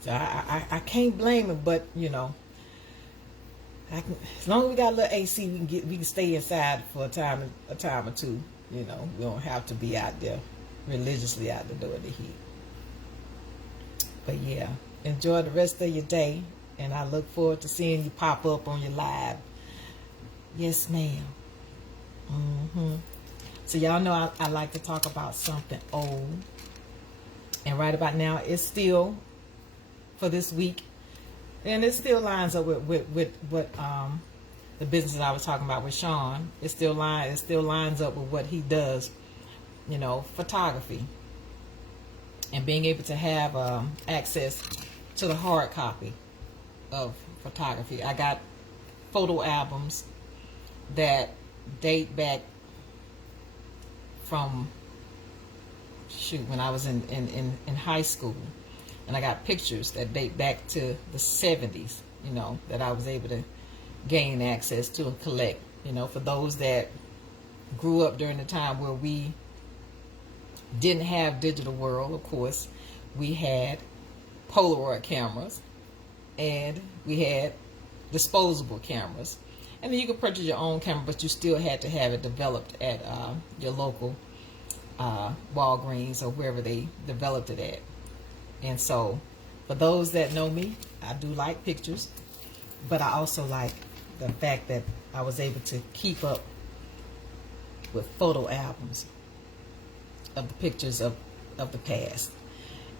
I can't blame him, but you know, as long as we got a little AC, we can stay inside for a time or two. You know, we don't have to be out there religiously out the door in the heat. But yeah, enjoy the rest of your day, and I look forward to seeing you pop up on your live. Yes, ma'am. So y'all know I like to talk about something old, and right about now it's still for this week, and it still lines up with what the business I was talking about with Sean. It still lines up with what he does, you know, photography, and being able to have access to the hard copy of photography. I got photo albums that date back from when I was in high school, and I got pictures that date back to the 70s, you know, that I was able to gain access to and collect. You know, for those that grew up during the time where we didn't have digital world, of course, we had Polaroid cameras and we had disposable cameras. And then you could purchase your own camera, but you still had to have it developed at your local Walgreens or wherever they developed it at. And so, for those that know me, I do like pictures, but I also like the fact that I was able to keep up with photo albums of the pictures of the past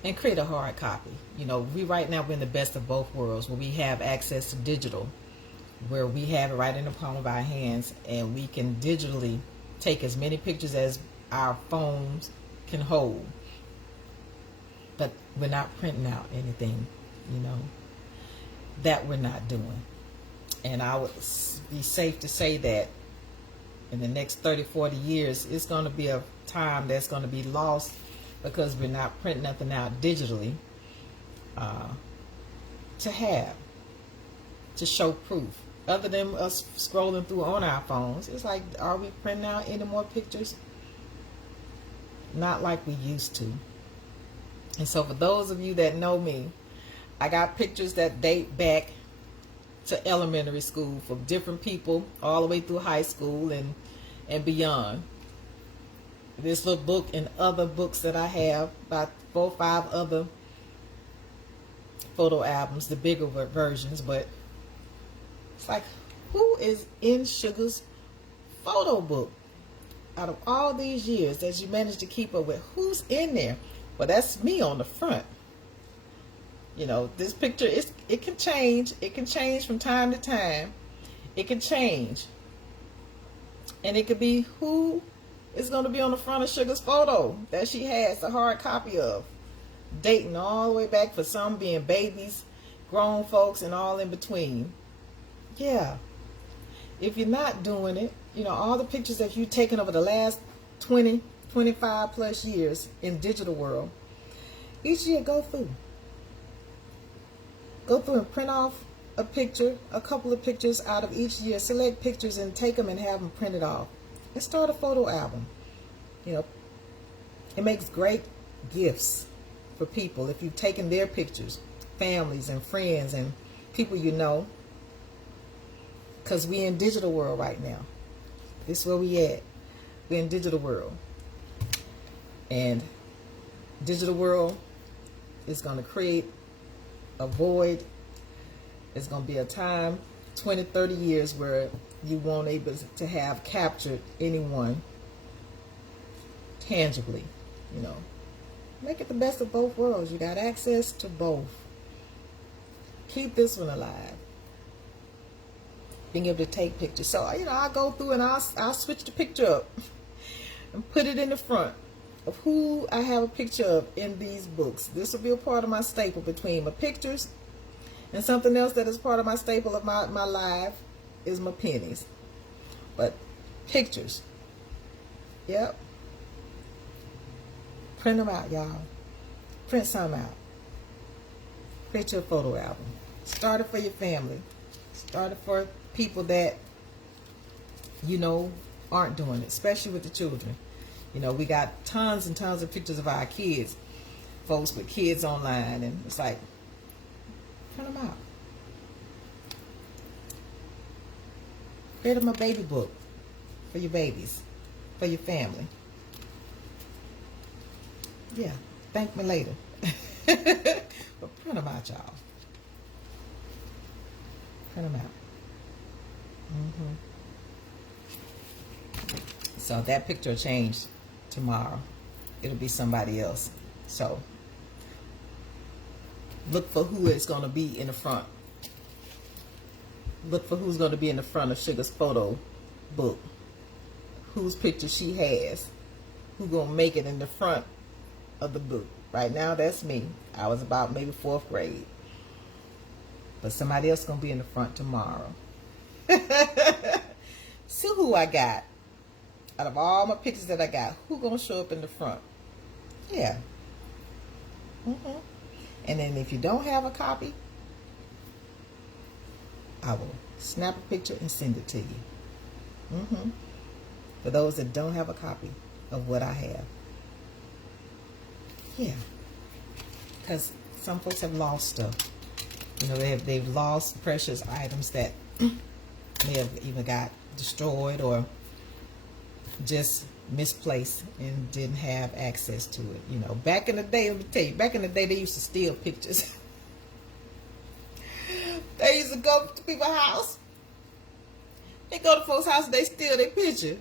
and create a hard copy. You know, right now we're in the best of both worlds, where we have access to digital, where we have it right in the palm of our hands, and we can digitally take as many pictures as our phones can hold. But we're not printing out anything, you know, that we're not doing. And I would be safe to say that in the next 30, 40 years, it's going to be a time that's going to be lost because we're not printing nothing out digitally to show proof. Other than us scrolling through on our phones, it's like, are we printing out any more pictures? Not like we used to. And so for those of you that know me, I got pictures that date back to elementary school from different people all the way through high school and beyond. This little book and other books that I have, about 4 or 5 other photo albums, the bigger versions, but it's like, who is in Shuga's photo book? Out of all these years that you managed to keep up with, who's in there? Well, that's me on the front. You know, this picture, it can change. It can change from time to time. It can change. And it could be who is going to be on the front of Shuga's photo that she has the hard copy of. Dating all the way back, for some being babies, grown folks, and all in between. Yeah. If you're not doing it, you know, all the pictures that you've taken over the last 20, 25 plus years in digital world, each year go through and print off a picture, a couple of pictures out of each year. Select pictures and take them and have them printed off. Let's start a photo album. You know, it makes great gifts for people if you've taken their pictures, families and friends and people you know. Because we in digital world right now. This is where we at. We're in digital world. And digital world is going to create a void. It's going to be a time, 20, 30 years, where you won't able to have captured anyone tangibly, you know. Make it the best of both worlds. You got access to both. Keep this one alive. Being able to take pictures. So, you know, I'll go through and I'll switch the picture up and put it in the front of who I have a picture of in these books. This will be a part of my staple between my pictures, and something else that is part of my staple of my life is my pennies. But pictures, yep. Print them out, y'all. Print some out. Create your photo album. Start it for your family. Start it for people that you know aren't doing it, especially with the children. You know, we got tons and tons of pictures of our kids, folks with kids online, and it's like, print them out. Create them a baby book for your babies, for your family. Yeah, thank me later. But print them out, y'all. Print them out. So that picture will change tomorrow. It'll be somebody else. So look for who is going to be in the front. Look for who's going to be in the front of Shuga's photo book. Whose picture she has. Who's going to make it in the front of the book. Right now, that's me. I was about maybe 4th grade. But somebody else is going to be in the front tomorrow. See who I got. Out of all my pictures that I got, who going to show up in the front? Yeah. And then if you don't have a copy, I will snap a picture and send it to you. For those that don't have a copy of what I have. Yeah. Because some folks have lost stuff. You know, they've lost precious items that may have even got destroyed or just misplaced and didn't have access to it. You know, back in the day, let me tell you, back in the day, they used to steal pictures. They used to go to people's house. They go to folks' house and they steal their picture.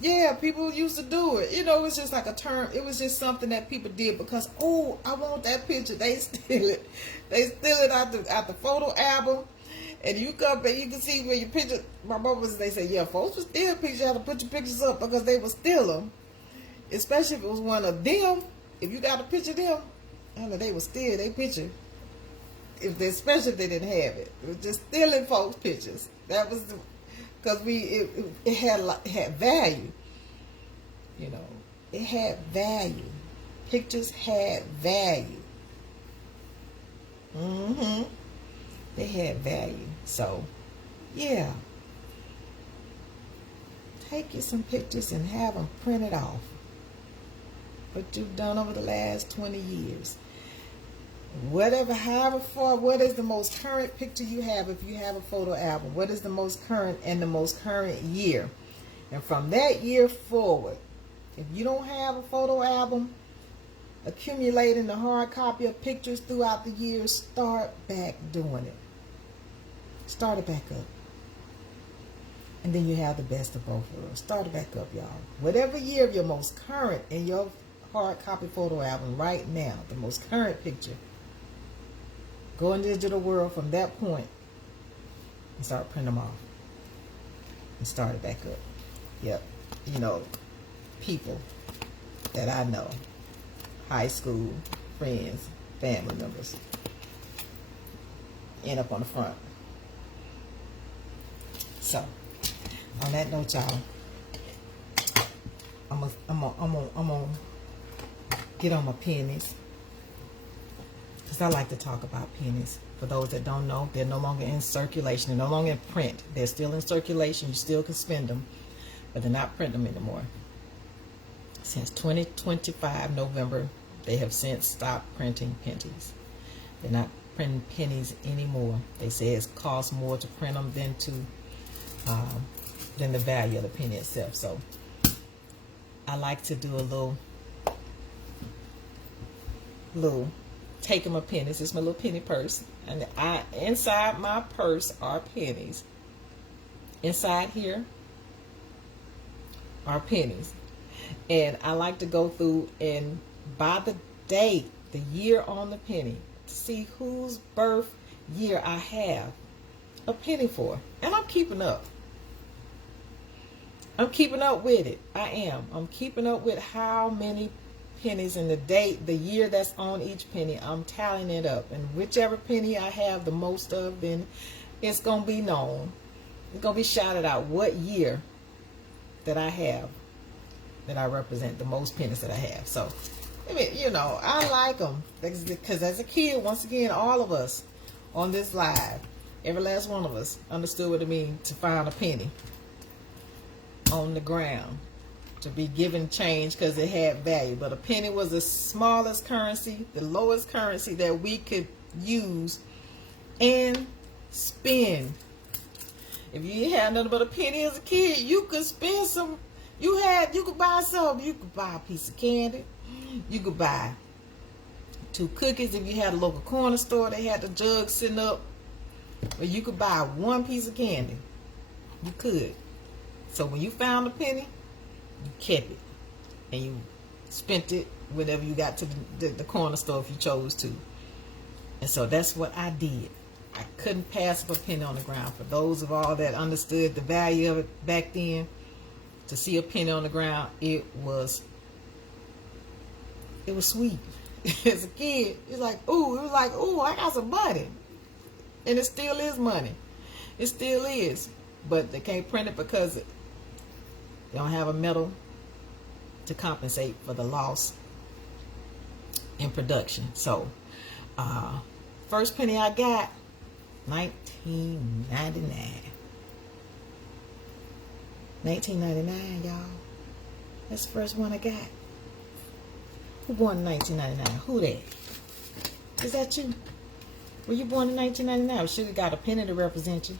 Yeah, people used to do it. You know, it was just like a term. It was just something that people did because, oh, I want that picture. They steal it. They steal it out the photo album. And you come and you can see where your picture. My mom was, they say, yeah, folks would steal pictures. You have to put your pictures up because they would steal them. Especially if it was one of them. If you got a picture of them, I know they would steal their picture. Especially if they didn't have it. It was just stealing folks' pictures. That was because it had value. You know, it had value. Pictures had value. They had value. So, yeah. Take you some pictures and have them printed off. What you've done over the last 20 years. Whatever, however far, what is the most current picture you have if you have a photo album? What is the most current and the most current year? And from that year forward, if you don't have a photo album, accumulating the hard copy of pictures throughout the years, start back doing it. Start it back up. And then you have the best of both worlds. Start it back up, y'all. Whatever year of your most current in your hard copy photo album right now, the most current picture, go in the digital world from that point and start printing them off. And start it back up. Yep. You know, people that I know, high school, friends, family members, end up on the front. So, on that note, y'all, I'm gonna get on my pennies. because I like to talk about pennies. For those that don't know, they're no longer in circulation. They're no longer in print. They're still in circulation. You still can spend them, but they're not printing them anymore. Since 2025 November, they have since stopped printing pennies. They're not printing pennies anymore. They say it costs more to print them than the value of the penny itself. So I like to do a little take them a penny. This is my little penny purse, and inside my purse are pennies. Inside here are pennies, and I like to go through and by the date, the year on the penny, to see whose birth year I have a penny for, and I'm keeping up. I'm keeping up with it. I am. I'm keeping up with how many pennies and the date, the year that's on each penny. I'm tallying it up, and whichever penny I have the most of, then it's going to be known. It's going to be shouted out what year that I have, that I represent the most pennies that I have. So, I mean, you know, I like them because as a kid, once again, all of us on this live, every last one of us understood what it means to find a penny on the ground, to be given change because it had value. But a penny was the smallest currency, the lowest currency that we could use and spend. If you had nothing but a penny as a kid, you could spend some. You could buy something. You could buy a piece of candy. You could buy 2 cookies. If you had a local corner store, they had the jug sitting up. Or you could buy 1 piece of candy. You could. So when you found a penny, you kept it, and you spent it whenever you got to the corner store if you chose to. And so that's what I did. I couldn't pass up a penny on the ground. For those of all that understood the value of it back then, to see a penny on the ground, it was sweet. As a kid, it was like, ooh, I got some money. And it still is money. It still is. But they can't print it because they don't have a metal to compensate for the loss in production. So, first penny I got, 1999. 1999, y'all. That's the first one I got. Who born in 1999? Who that? Is that you? Were you born in 1999? We should have got a penny to represent you.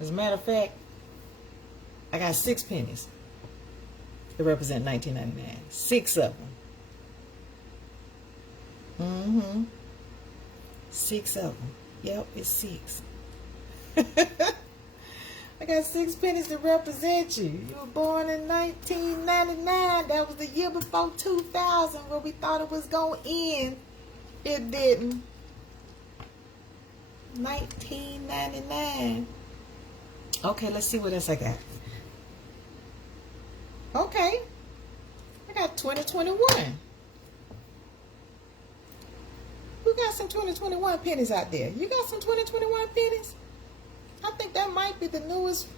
As a matter of fact, I got 6 pennies to represent 1999. 6 of them. 6 of them. Yep, it's 6. I got 6 pennies to represent you. You were born in 1999. That was the year before 2000, where we thought it was going to end. It didn't. 1999. Okay, let's see what else I got. Okay. I got 2021. Who got some 2021 pennies out there? You got some 2021 pennies? I think that might be the newest,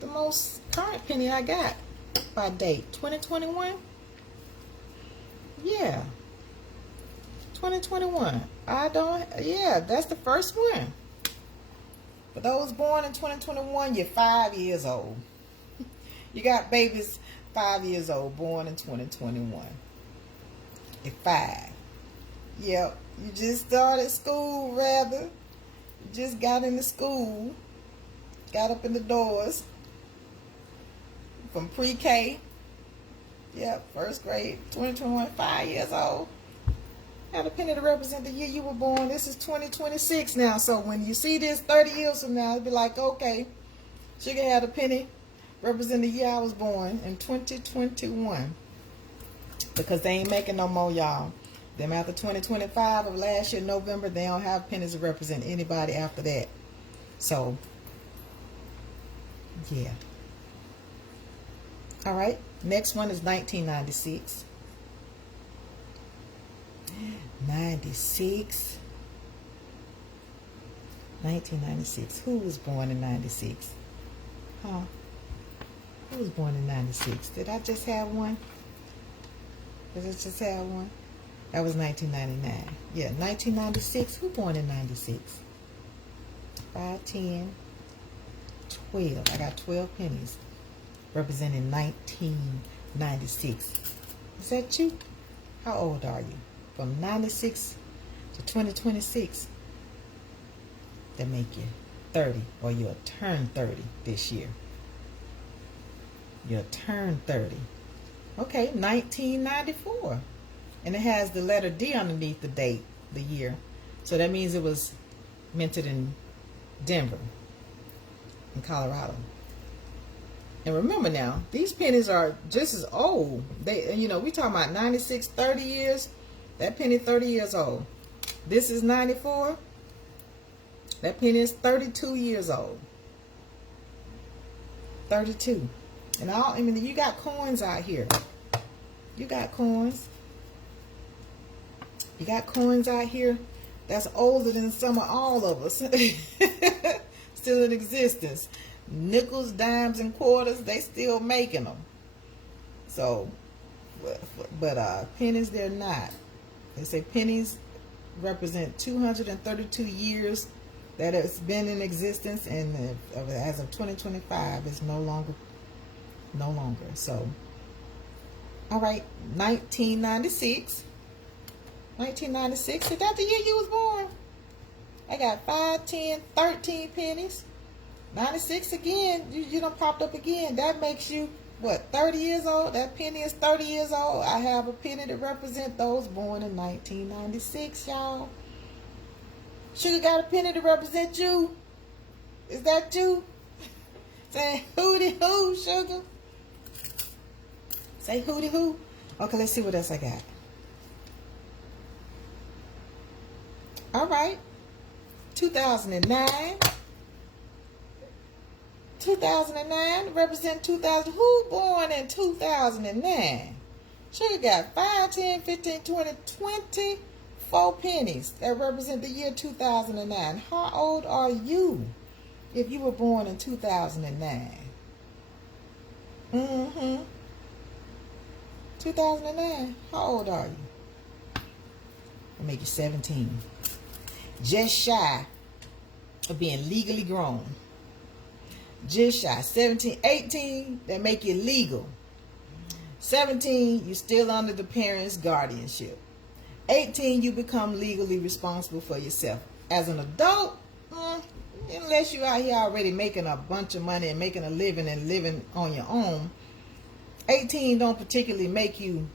the most current penny I got by date. 2021? Yeah. 2021. Yeah, that's the first one. For those born in 2021, you're 5 years old. You got babies 5 years old, born in 2021. You're 5. Yep, you just started school, rather. You just got into school. Got up in the doors. From pre-K. Yep, first grade, 2021, 5 years old. Got a penny to represent the year you were born. This is 2026 now. So when you see this 30 years from now, it'll be like, okay, Shuga had a penny represent the year I was born in 2021. Because they ain't making no more, y'all. Them after 2025 of last year, November, they don't have pennies to represent anybody after that. So, yeah. All right. Next one is 1996. 1996. Who was born in 96? Huh? Who was born in 96? Did I just have one? Did I just have one? That was 1999. Yeah, 1996. Who born in 96? 5, 10, 12. I got 12 pennies representing 1996. Is that you? How old are you? From 96 to 2026. That make you 30, or you'll turn 30 this year. You'll turn 30. Okay, 1994. And it has the letter D underneath the date, the year. So that means it was minted in Denver, in Colorado. And remember now, these pennies are just as old. They, you know, we talking about 96, 30 years. That penny 30 years old. This is 94. That penny is 32 years old. 32. And I mean, you got coins out here. You got coins. You got coins out here that's older than some of all of us. Still in existence. Nickels, dimes, and quarters, they still making them. So, but pennies, they're not. They say pennies represent 232 years that it's been in existence, and as of 2025, it's no longer. So, all right, 1996. 1996, is that the year you was born? I got 5, 10, 13 pennies. 96 again, you done popped up again. That makes you, what, 30 years old? That penny is 30 years old. I have a penny to represent those born in 1996, y'all. Sugar got a penny to represent you. Is that you? Say hootie hoo, Sugar. Say hootie hoo. Okay, let's see what else I got. All right. 2009. 2009 represent 2000. Who born in 2009? Sugar got 5, 10, 15, 20, 24 pennies that represent the year 2009. How old are you if you were born in 2009? 2009. How old are you? I'll make you 17. Just shy of being legally grown. Just shy. 17, 18, that make you legal. 17, you're still under the parents' guardianship. 18, you become legally responsible for yourself. As an adult, unless you're out here already making a bunch of money and making a living and living on your own, 18 don't particularly make you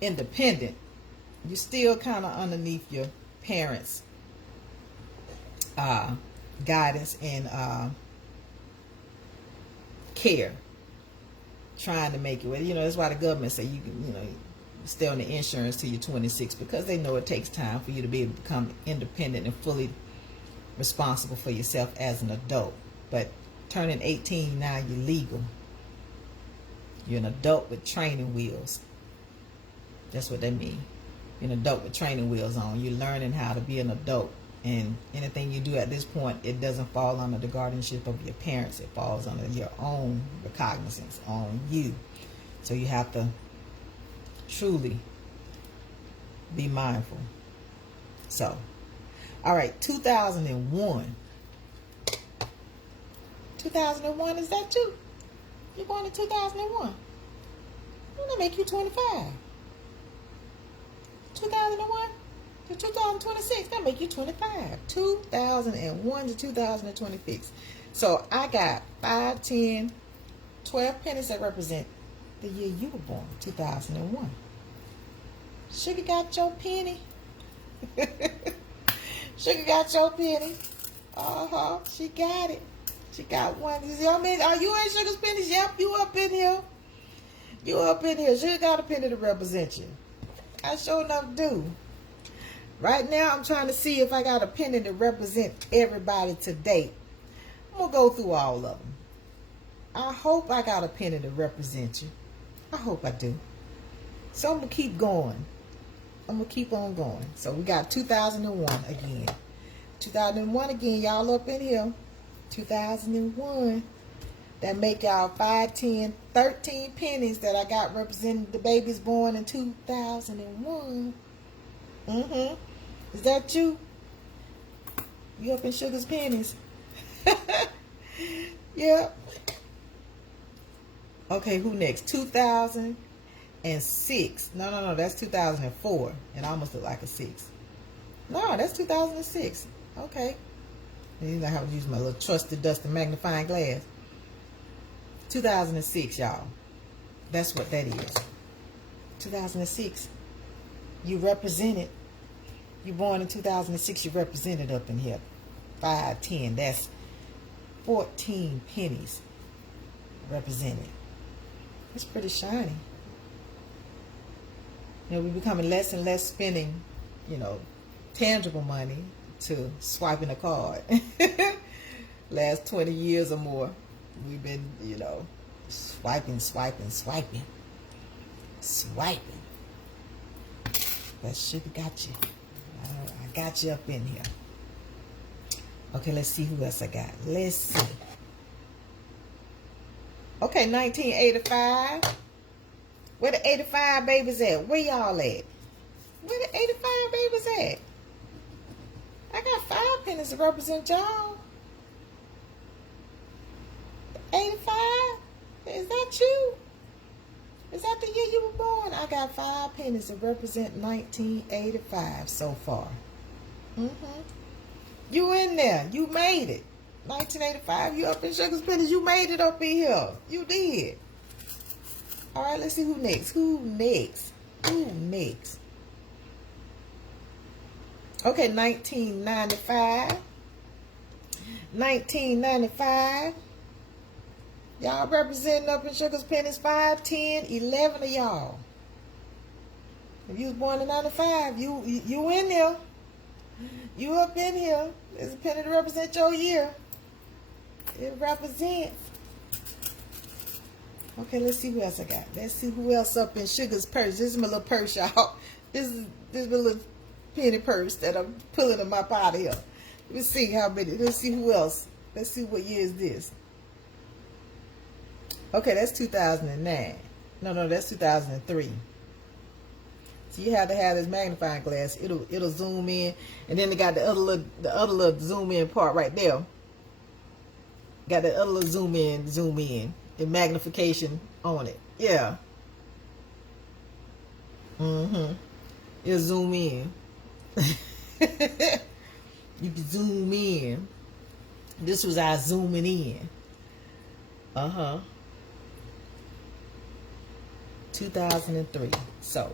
independent. You're still kind of underneath your parents' guidance and care, trying to make it. Well, you know, that's why the government say you can, you know, stay on the insurance till you're 26, because they know it takes time for you to be able to become independent and fully responsible for yourself as an adult. But turning 18 now, you're legal. You're an adult with training wheels. That's what they mean. You're an adult with training wheels on. You're learning how to be an adult. And anything you do at this point, it doesn't fall under the guardianship of your parents. It falls under your own recognizance on you. So you have to truly be mindful. So, all right, 2001. 2001, is that you? You're born in 2001. I'm gonna make you 25. 2001 to 2026, that make you 25. 2001 to 2026. So I got 5, 10, 12 pennies that represent the year you were born, 2001. Sugar got your penny. Sugar got your penny. She got it. She got one. I mean, are you in Sugar's pennies? Yep, you up in here. You up in here. Sugar got a penny to represent you. I sure enough do. Right now, I'm trying to see if I got a penny to represent everybody to date. I'm going to go through all of them. I hope I got a penny to represent you. I hope I do. So I'm going to keep going. I'm going to keep on going. So we got 2001 again. 2001 again, y'all up in here. 2001. That make y'all 5, 10, 13 pennies that I got representing the babies born in 2001. Mm-hmm. Is that you? You up in Sugar's pennies? Yeah. Okay, who next? 2006. No. That's 2004. It almost looked like a 6. No, that's 2006. Okay. You know how to use my little trusted dusty magnifying glass. 2006, y'all. That's what that is. 2006. You represented. You born in 2006. You represented up in here. 5, 10. That's 14 pennies represented. It's pretty shiny. You know, we're becoming less and less spending, you know, tangible money to swiping a card. Last 20 years or more, we've been, you know, swiping. That sugar got you. I got you up in here. Okay, let's see who else I got. Let's see. Okay, 1985. Where the 85 babies at? Where y'all at? Where the 85 babies at? I got 5 pennies to represent y'all. 85? Is that you? Is that the year you were born? I got 5 pennies to represent 1985 so far. You in there. You made it. 1985, you up in Sugar's pennies. You made it up in here. You did. All right, let's see who next. Who next? Okay, 1995. 1995. Y'all representing up in Sugar's pennies. 5, 10, 11 of y'all. If you was born in 95, you in there. You up in here. There's a penny to represent your year. It represents. Okay, let's see who else I got. Let's see who else up in Sugar's purse. This is my little purse, y'all. This is my little penny purse that I'm pulling them up out of here. Let's see how many. Let's see who else. Let's see what year is this. Okay, that's 2009. No, that's 2003. So you have to have this magnifying glass. It'll zoom in, and then they got the other little zoom in part right there. Got the other little zoom in, the magnification on it. Yeah. It'll zoom in. You can zoom in. This was our zooming in. 2003. So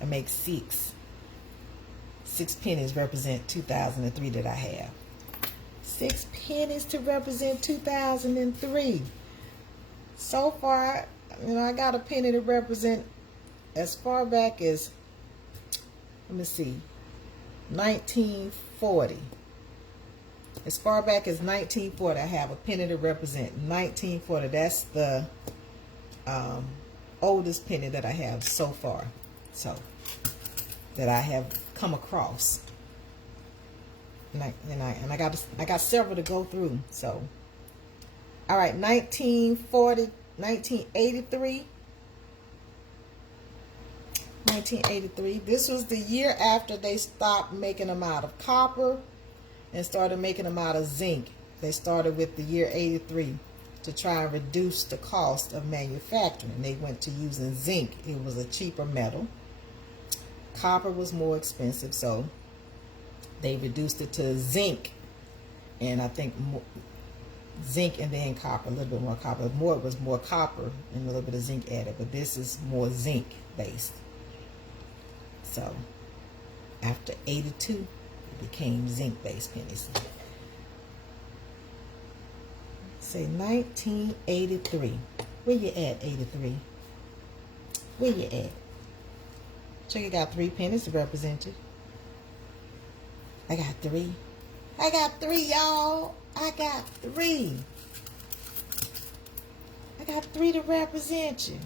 I make 6 pennies represent 2003 that I have. 6 pennies to represent 2003. So far, you know, I got a penny to represent as far back as, let me see, 1940. As far back as 1940, I have a penny to represent 1940. That's the oldest penny that I have so far. So, that I have come across. And I got several to go through. So, all right, 1940, 1983. 1983. This was the year after they stopped making them out of copper and started making them out of zinc. They started with the year 83 to try and reduce the cost of manufacturing. They went to using zinc. It was a cheaper metal. Copper was more expensive, so they reduced it to zinc, and I think zinc and then copper, a little bit more copper. It was more copper and a little bit of zinc added, but this is more zinc based. So after 82, it became zinc based pennies. Say 1983. Where you at, 83? Where you at? Check, you got 3 pennies to represent you. I got 3. I got 3, y'all. I got 3. I got 3 to represent you.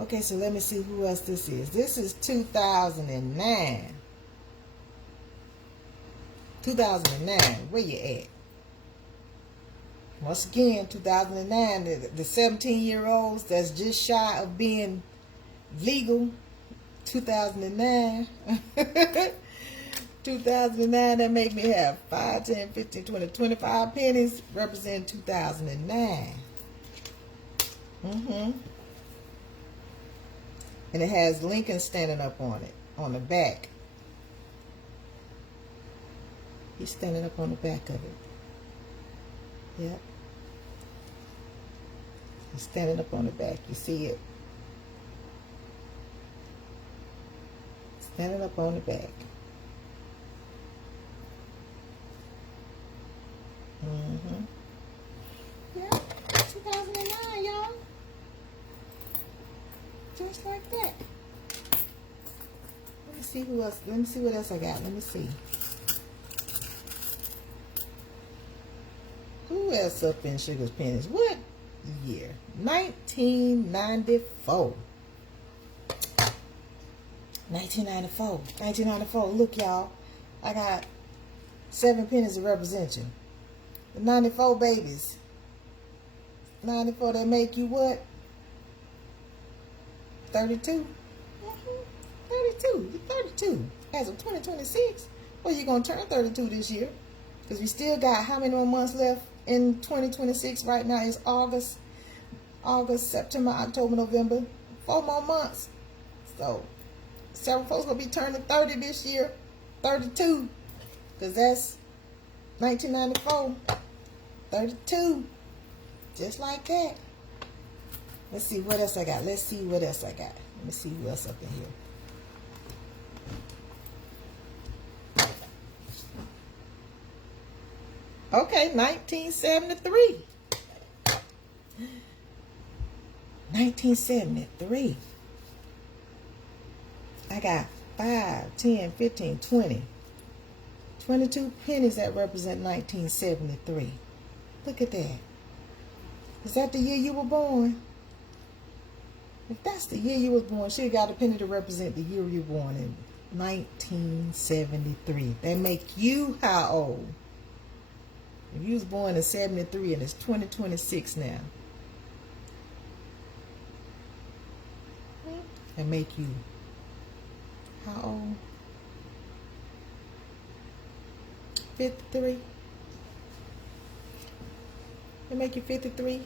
Okay, so let me see who else this is. This is 2009. 2009. Where you at? Once again, 2009, the 17-year-olds that's just shy of being legal. 2009. 2009, that make me have 5, 10, 15, 20, 25 pennies represent 2009. And it has Lincoln standing up on it, on the back. He's standing up on the back of it. Yep. He's standing up on the back. You see it? Standing up on the back. Yeah, 2009, y'all. Just like that. Let me see who else. Let me see what else I got. Let me see. Who else up in Sugar's Pennies? What year? 1994. 1994. 1994. Look, y'all. I got 7 pennies to represent you. The 94 babies. 94, that make you what? 32. 32. You're 32. As of 2026. Well, you're going to turn 32 this year. Because we still got how many more months left in 2026? Right now is August, September, October, November. 4 more months. So, several folks going to be turning 30 this year. 32. Because that's 1994. 32. Just like that. Let's see what else I got. Let's see what else I got. Let me see who else up in here. Okay, 1973. 1973. I got 5, 10, 15, 20. 22 pennies that represent 1973. Look at that. Is that the year you were born? If that's the year you was born, she got a penny to represent the year you were born in. 1973. That make you how old? If you was born in 73 and it's 2026 now. That make you how old? 53. It make you 53.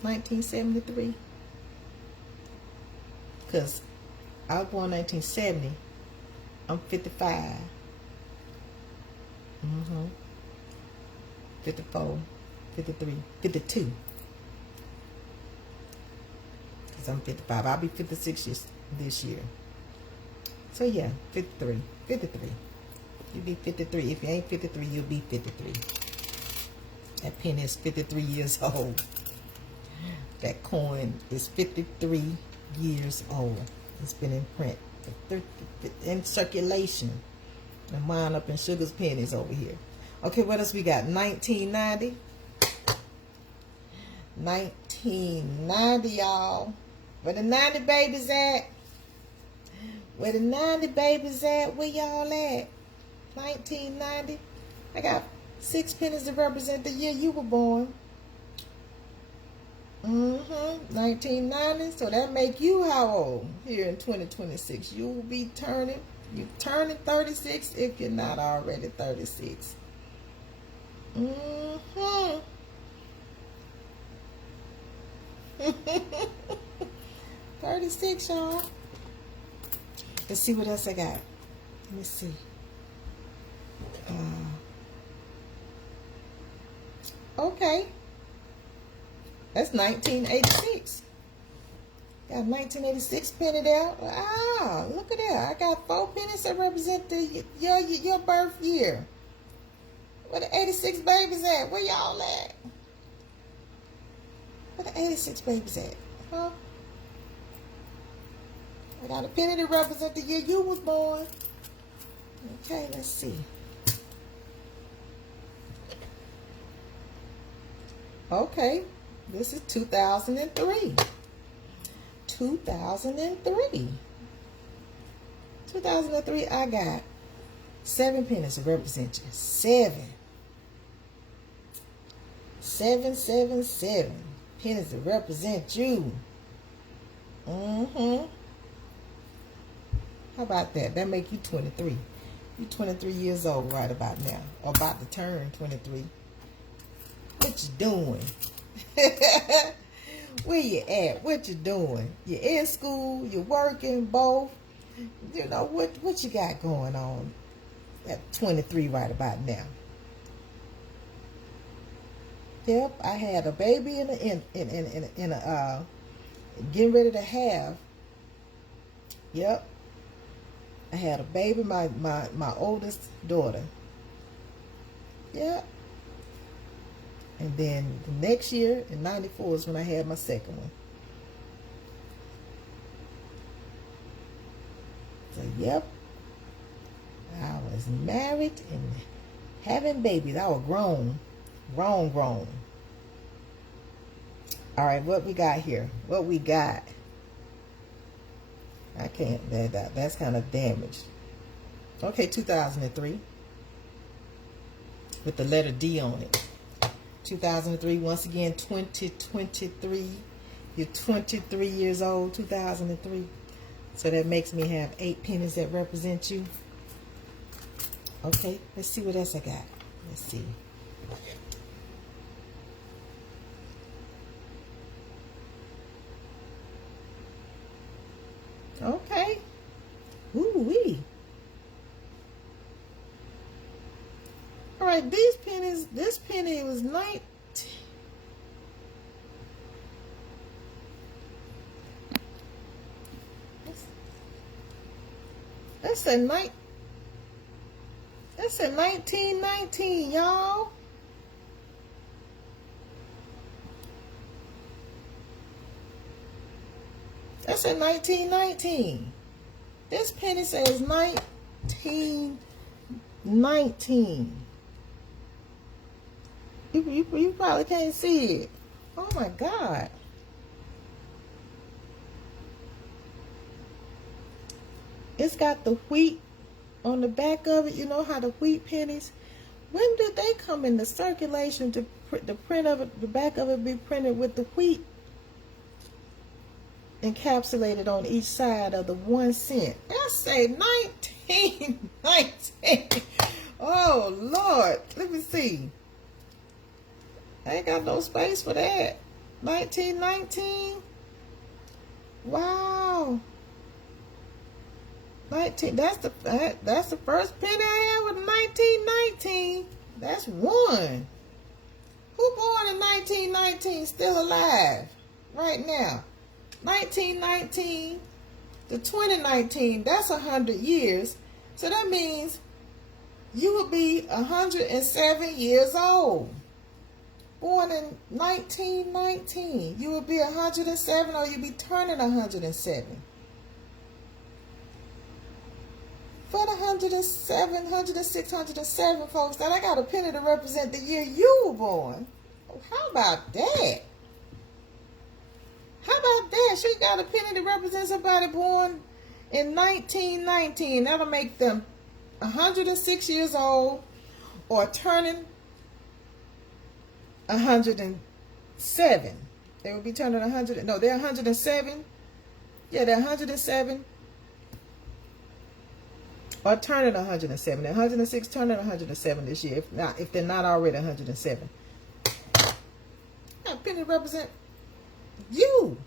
1973. Because I was born in 1970. I'm 55. 54, 53, 52. Because I'm 55. I'll be 56 this year. So yeah, 53. 53. You'll be 53. If you ain't 53, you'll be 53. That pen is 53 years old. That coin is 53 years old. It's been in print, in circulation, and wound up in Sugar's Pennies over here. Okay, what else we got? 1990. 1990, y'all. Where the 90 babies at? Where the 90 babies at? Where y'all at? 1990. I got 6 pennies to represent the year you were born. 1990. So that make you how old here in 2026? You'll be turning. You're turning 36 if you're not already 36. 36, y'all. Let's see what else I got. Let me see. Okay. That's 1986. Got a 1986 penny there. Ah, look at that. I got 4 pennies that represent your birth year. Where the 86 babies at? Where y'all at? Where the 86 babies at? Huh? I got a penny to represent the year you was born. Okay, let's see. Okay, this is 2003. 2003. 2003, I got 7 pennies to represent you. 7. 7, 7, 7 pennies to represent you. Mm-hmm. How about that? That make you 23. You're 23 years old right about now. Or about to turn 23. What you doing? Where you at? What you doing? You're in school, you're working, both. You know, what you got going on at 23 right about now? Yep, I had a baby in a getting ready to have. Yep. I had a baby, my oldest daughter. Yep. And then the next year, in 94, is when I had my second one. So, yep. I was married and having babies. I was grown. Grown. All right, what we got here? What we got? I can't, that's kind of damaged. Okay, 2003. With the letter D on it. 2003, once again, 2023. You're 23 years old, 2003. So that makes me have 8 pennies that represent you. Okay, let's see what else I got. Let's see. Okay. Ooh-wee. All right, these pennies, this penny was 19. That's a 1919, y'all. That's a 1919. This penny says 1919. You probably can't see it. Oh my God. It's got the wheat on the back of it. You know how the wheat pennies, when did they come into circulation to the print of it, the back of it be printed with the wheat encapsulated on each side of the 1 cent? I say 1919. Oh Lord, let me see. I ain't got no space for that. 1919. Wow. 19. That's the first penny I had with 1919. That's one. Who born in 1919 still alive right now? 1919 to 2019. That's 100 years. So that means you will be 107 years old. Born in 1919. You will be 107, or you'll be turning 107. For the 107, 106, 107 folks, that I got a penny to represent the year you were born. Oh, how about that? How about that? She got a penny to represent somebody born in 1919. That'll make them 106 years old or turning 107. They will be turning 100. No, they're 107. Yeah, they're 107. Or turning 107. They're 106, turning 107 this year. If they're not already 107. That penny represent you.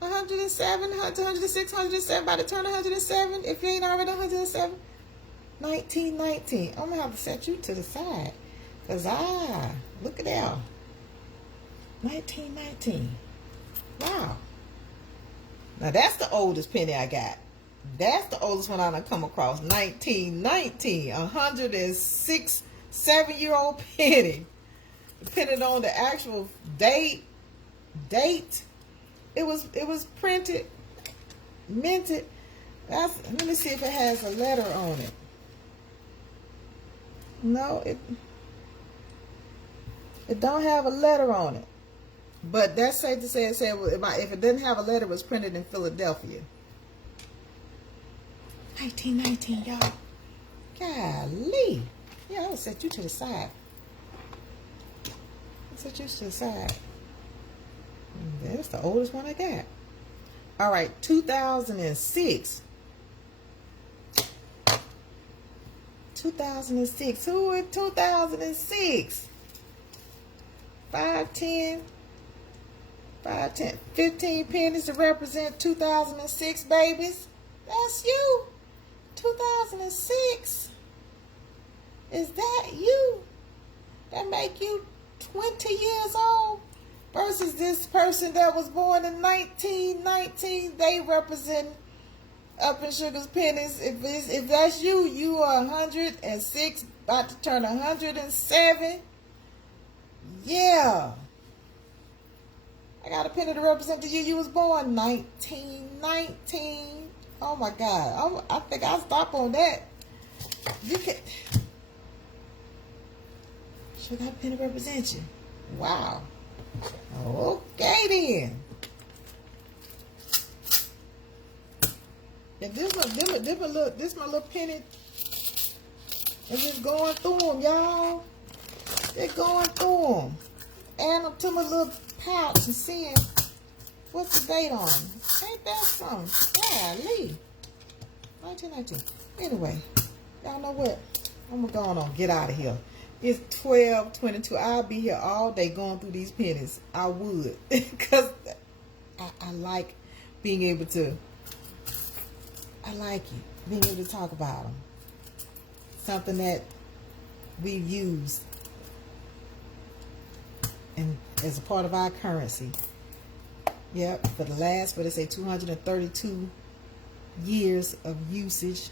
107, 106, 107. By the turn 107, if you ain't already 107. 1919. I'm gonna have to set you to the side. Cause look at that. 1919. Wow. Now that's the oldest penny I got. That's the oldest one I done come across. 1919. 106, 7-year-old penny. Depending on the actual date. It was printed, minted. Let me see if it has a letter on it. No, it don't have a letter on it. But that's safe to say if it didn't have a letter, it was printed in Philadelphia. 1919, y'all. Golly. Yeah, I'll set you to the side. That's the oldest one I got. All right, 2006. 2006. Who in 2006? 5, 10, 15 pennies to represent 2006, babies. That's you. 2006. Is that you? That make you 20 years old? Versus this person that was born in 1919. They represent up in Sugar's pennies. If that's you, you are 106, about to turn 107. Yeah. I got a penny to represent the year you was born, 1919. Oh my God. I think I'll stop on that. You can. Sugar got a penny to represent you. Wow. Okay then. And this my little penny. And just going through them, y'all. They're going through them. Add them to my little pouch and seeing what's the date on them. Ain't that something? Golly. 1919. Anyway, y'all know what? I'm going to go on get out of here. It's 12:22. I'll be here all day going through these pennies. I would. Because I like being able to. I like it. Being able to talk about them. Something that we've used and as a part of our currency. Yep, for the last, what they say, 232 years of usage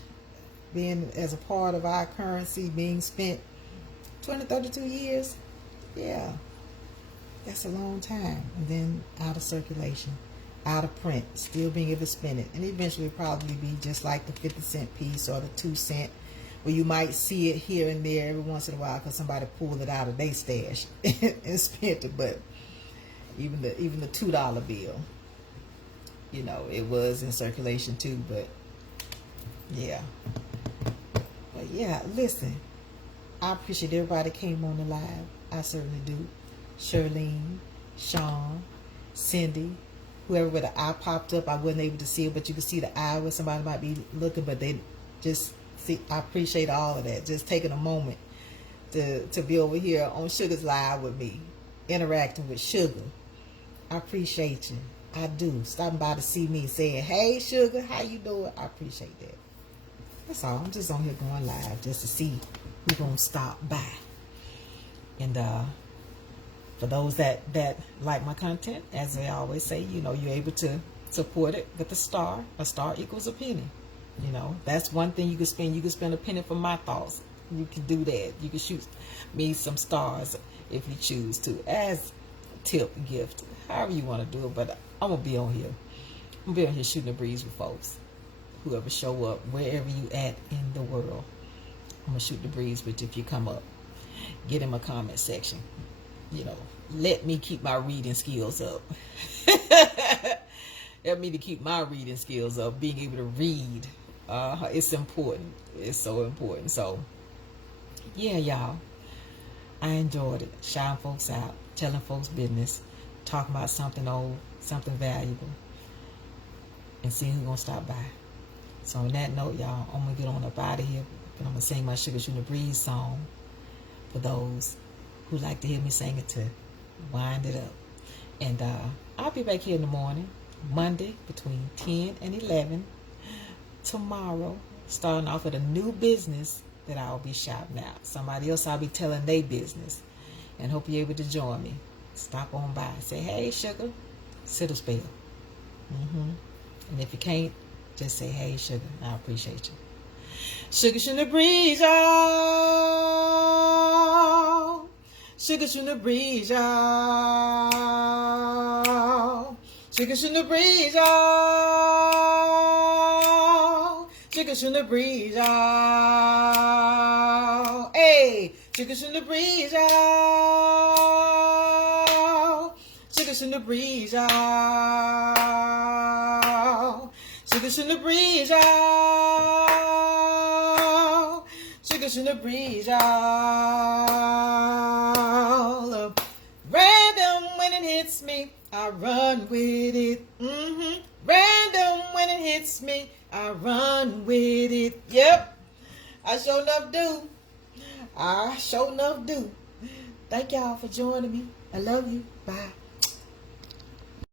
being as a part of our currency being spent. 232 years? Yeah. That's a long time. And then out of circulation, out of print, still being able to spend it. And eventually probably be just like the 50-cent piece or the 2-cent, where you might see it here and there every once in a while because somebody pulled it out of their stash and spent it. But even the $2 bill, you know, it was in circulation too. But yeah. But yeah, listen, I appreciate everybody that came on the live. I certainly do. Charlene, Sean, Cindy, whoever with the eye popped up, I wasn't able to see it, but you could see the eye where somebody might be looking, but they just see. I appreciate all of that. Just taking a moment to be over here on Sugar's live with me, interacting with Sugar. I appreciate you. I do. Stopping by to see me, saying, "Hey, Sugar, how you doing?" I appreciate that. That's all. I'm just on here going live just to see who's gonna stop by. And for those that like my content, as they always say, you know, you're able to support it with a star. A star equals a penny. You know, that's one thing you can spend. You can spend a penny for my thoughts. You can do that. You can shoot me some stars if you choose to, as a tip, gift, however you want to do it. But I'm gonna be on here. I'm gonna be on here shooting the breeze with folks. Whoever show up, wherever you at in the world, I'm gonna shoot the breeze with you if you come up. Get in my comment section. You know, let me keep my reading skills up. Help me to keep my reading skills up. Being able to read, it's important. It's so important. So, yeah, y'all, I enjoyed it. Shouting folks out, telling folks business, talking about something old, something valuable, and seeing who's gonna stop by. So on that note, y'all, I'm gonna get on up out of here. And I'm gonna sing my Shuga Shootin' the Breeze song for those who like to hear me sing it to wind it up. And I'll be back here in the morning, Monday, between 10 and 11. Tomorrow, starting off with a new business that I'll be shouting out. Somebody else I'll be telling their business. And hope you're able to join me. Stop on by. Say, "Hey, Sugar," sit a spell. And if you can't, just say, "Hey, Sugar." I appreciate you. Shuga Shootin' the Breeze, y'all. Shuga Shootin' the Breeze, y'all. Shuga Shootin' the Breeze, y'all. Shuga Shootin' the Breeze, y'all. Hey, Shuga Shootin' the Breeze, y'all. Shuga Shootin' the Breeze, y'all. Shuga Shootin' the Breeze, y'all. Shuga Shootin' the Breeze, y'all. Random when it hits me, I run with it. Random. fits me, I run with it. Yep, I sure enough do. I sure enough do. Thank y'all for joining me. I love you. Bye.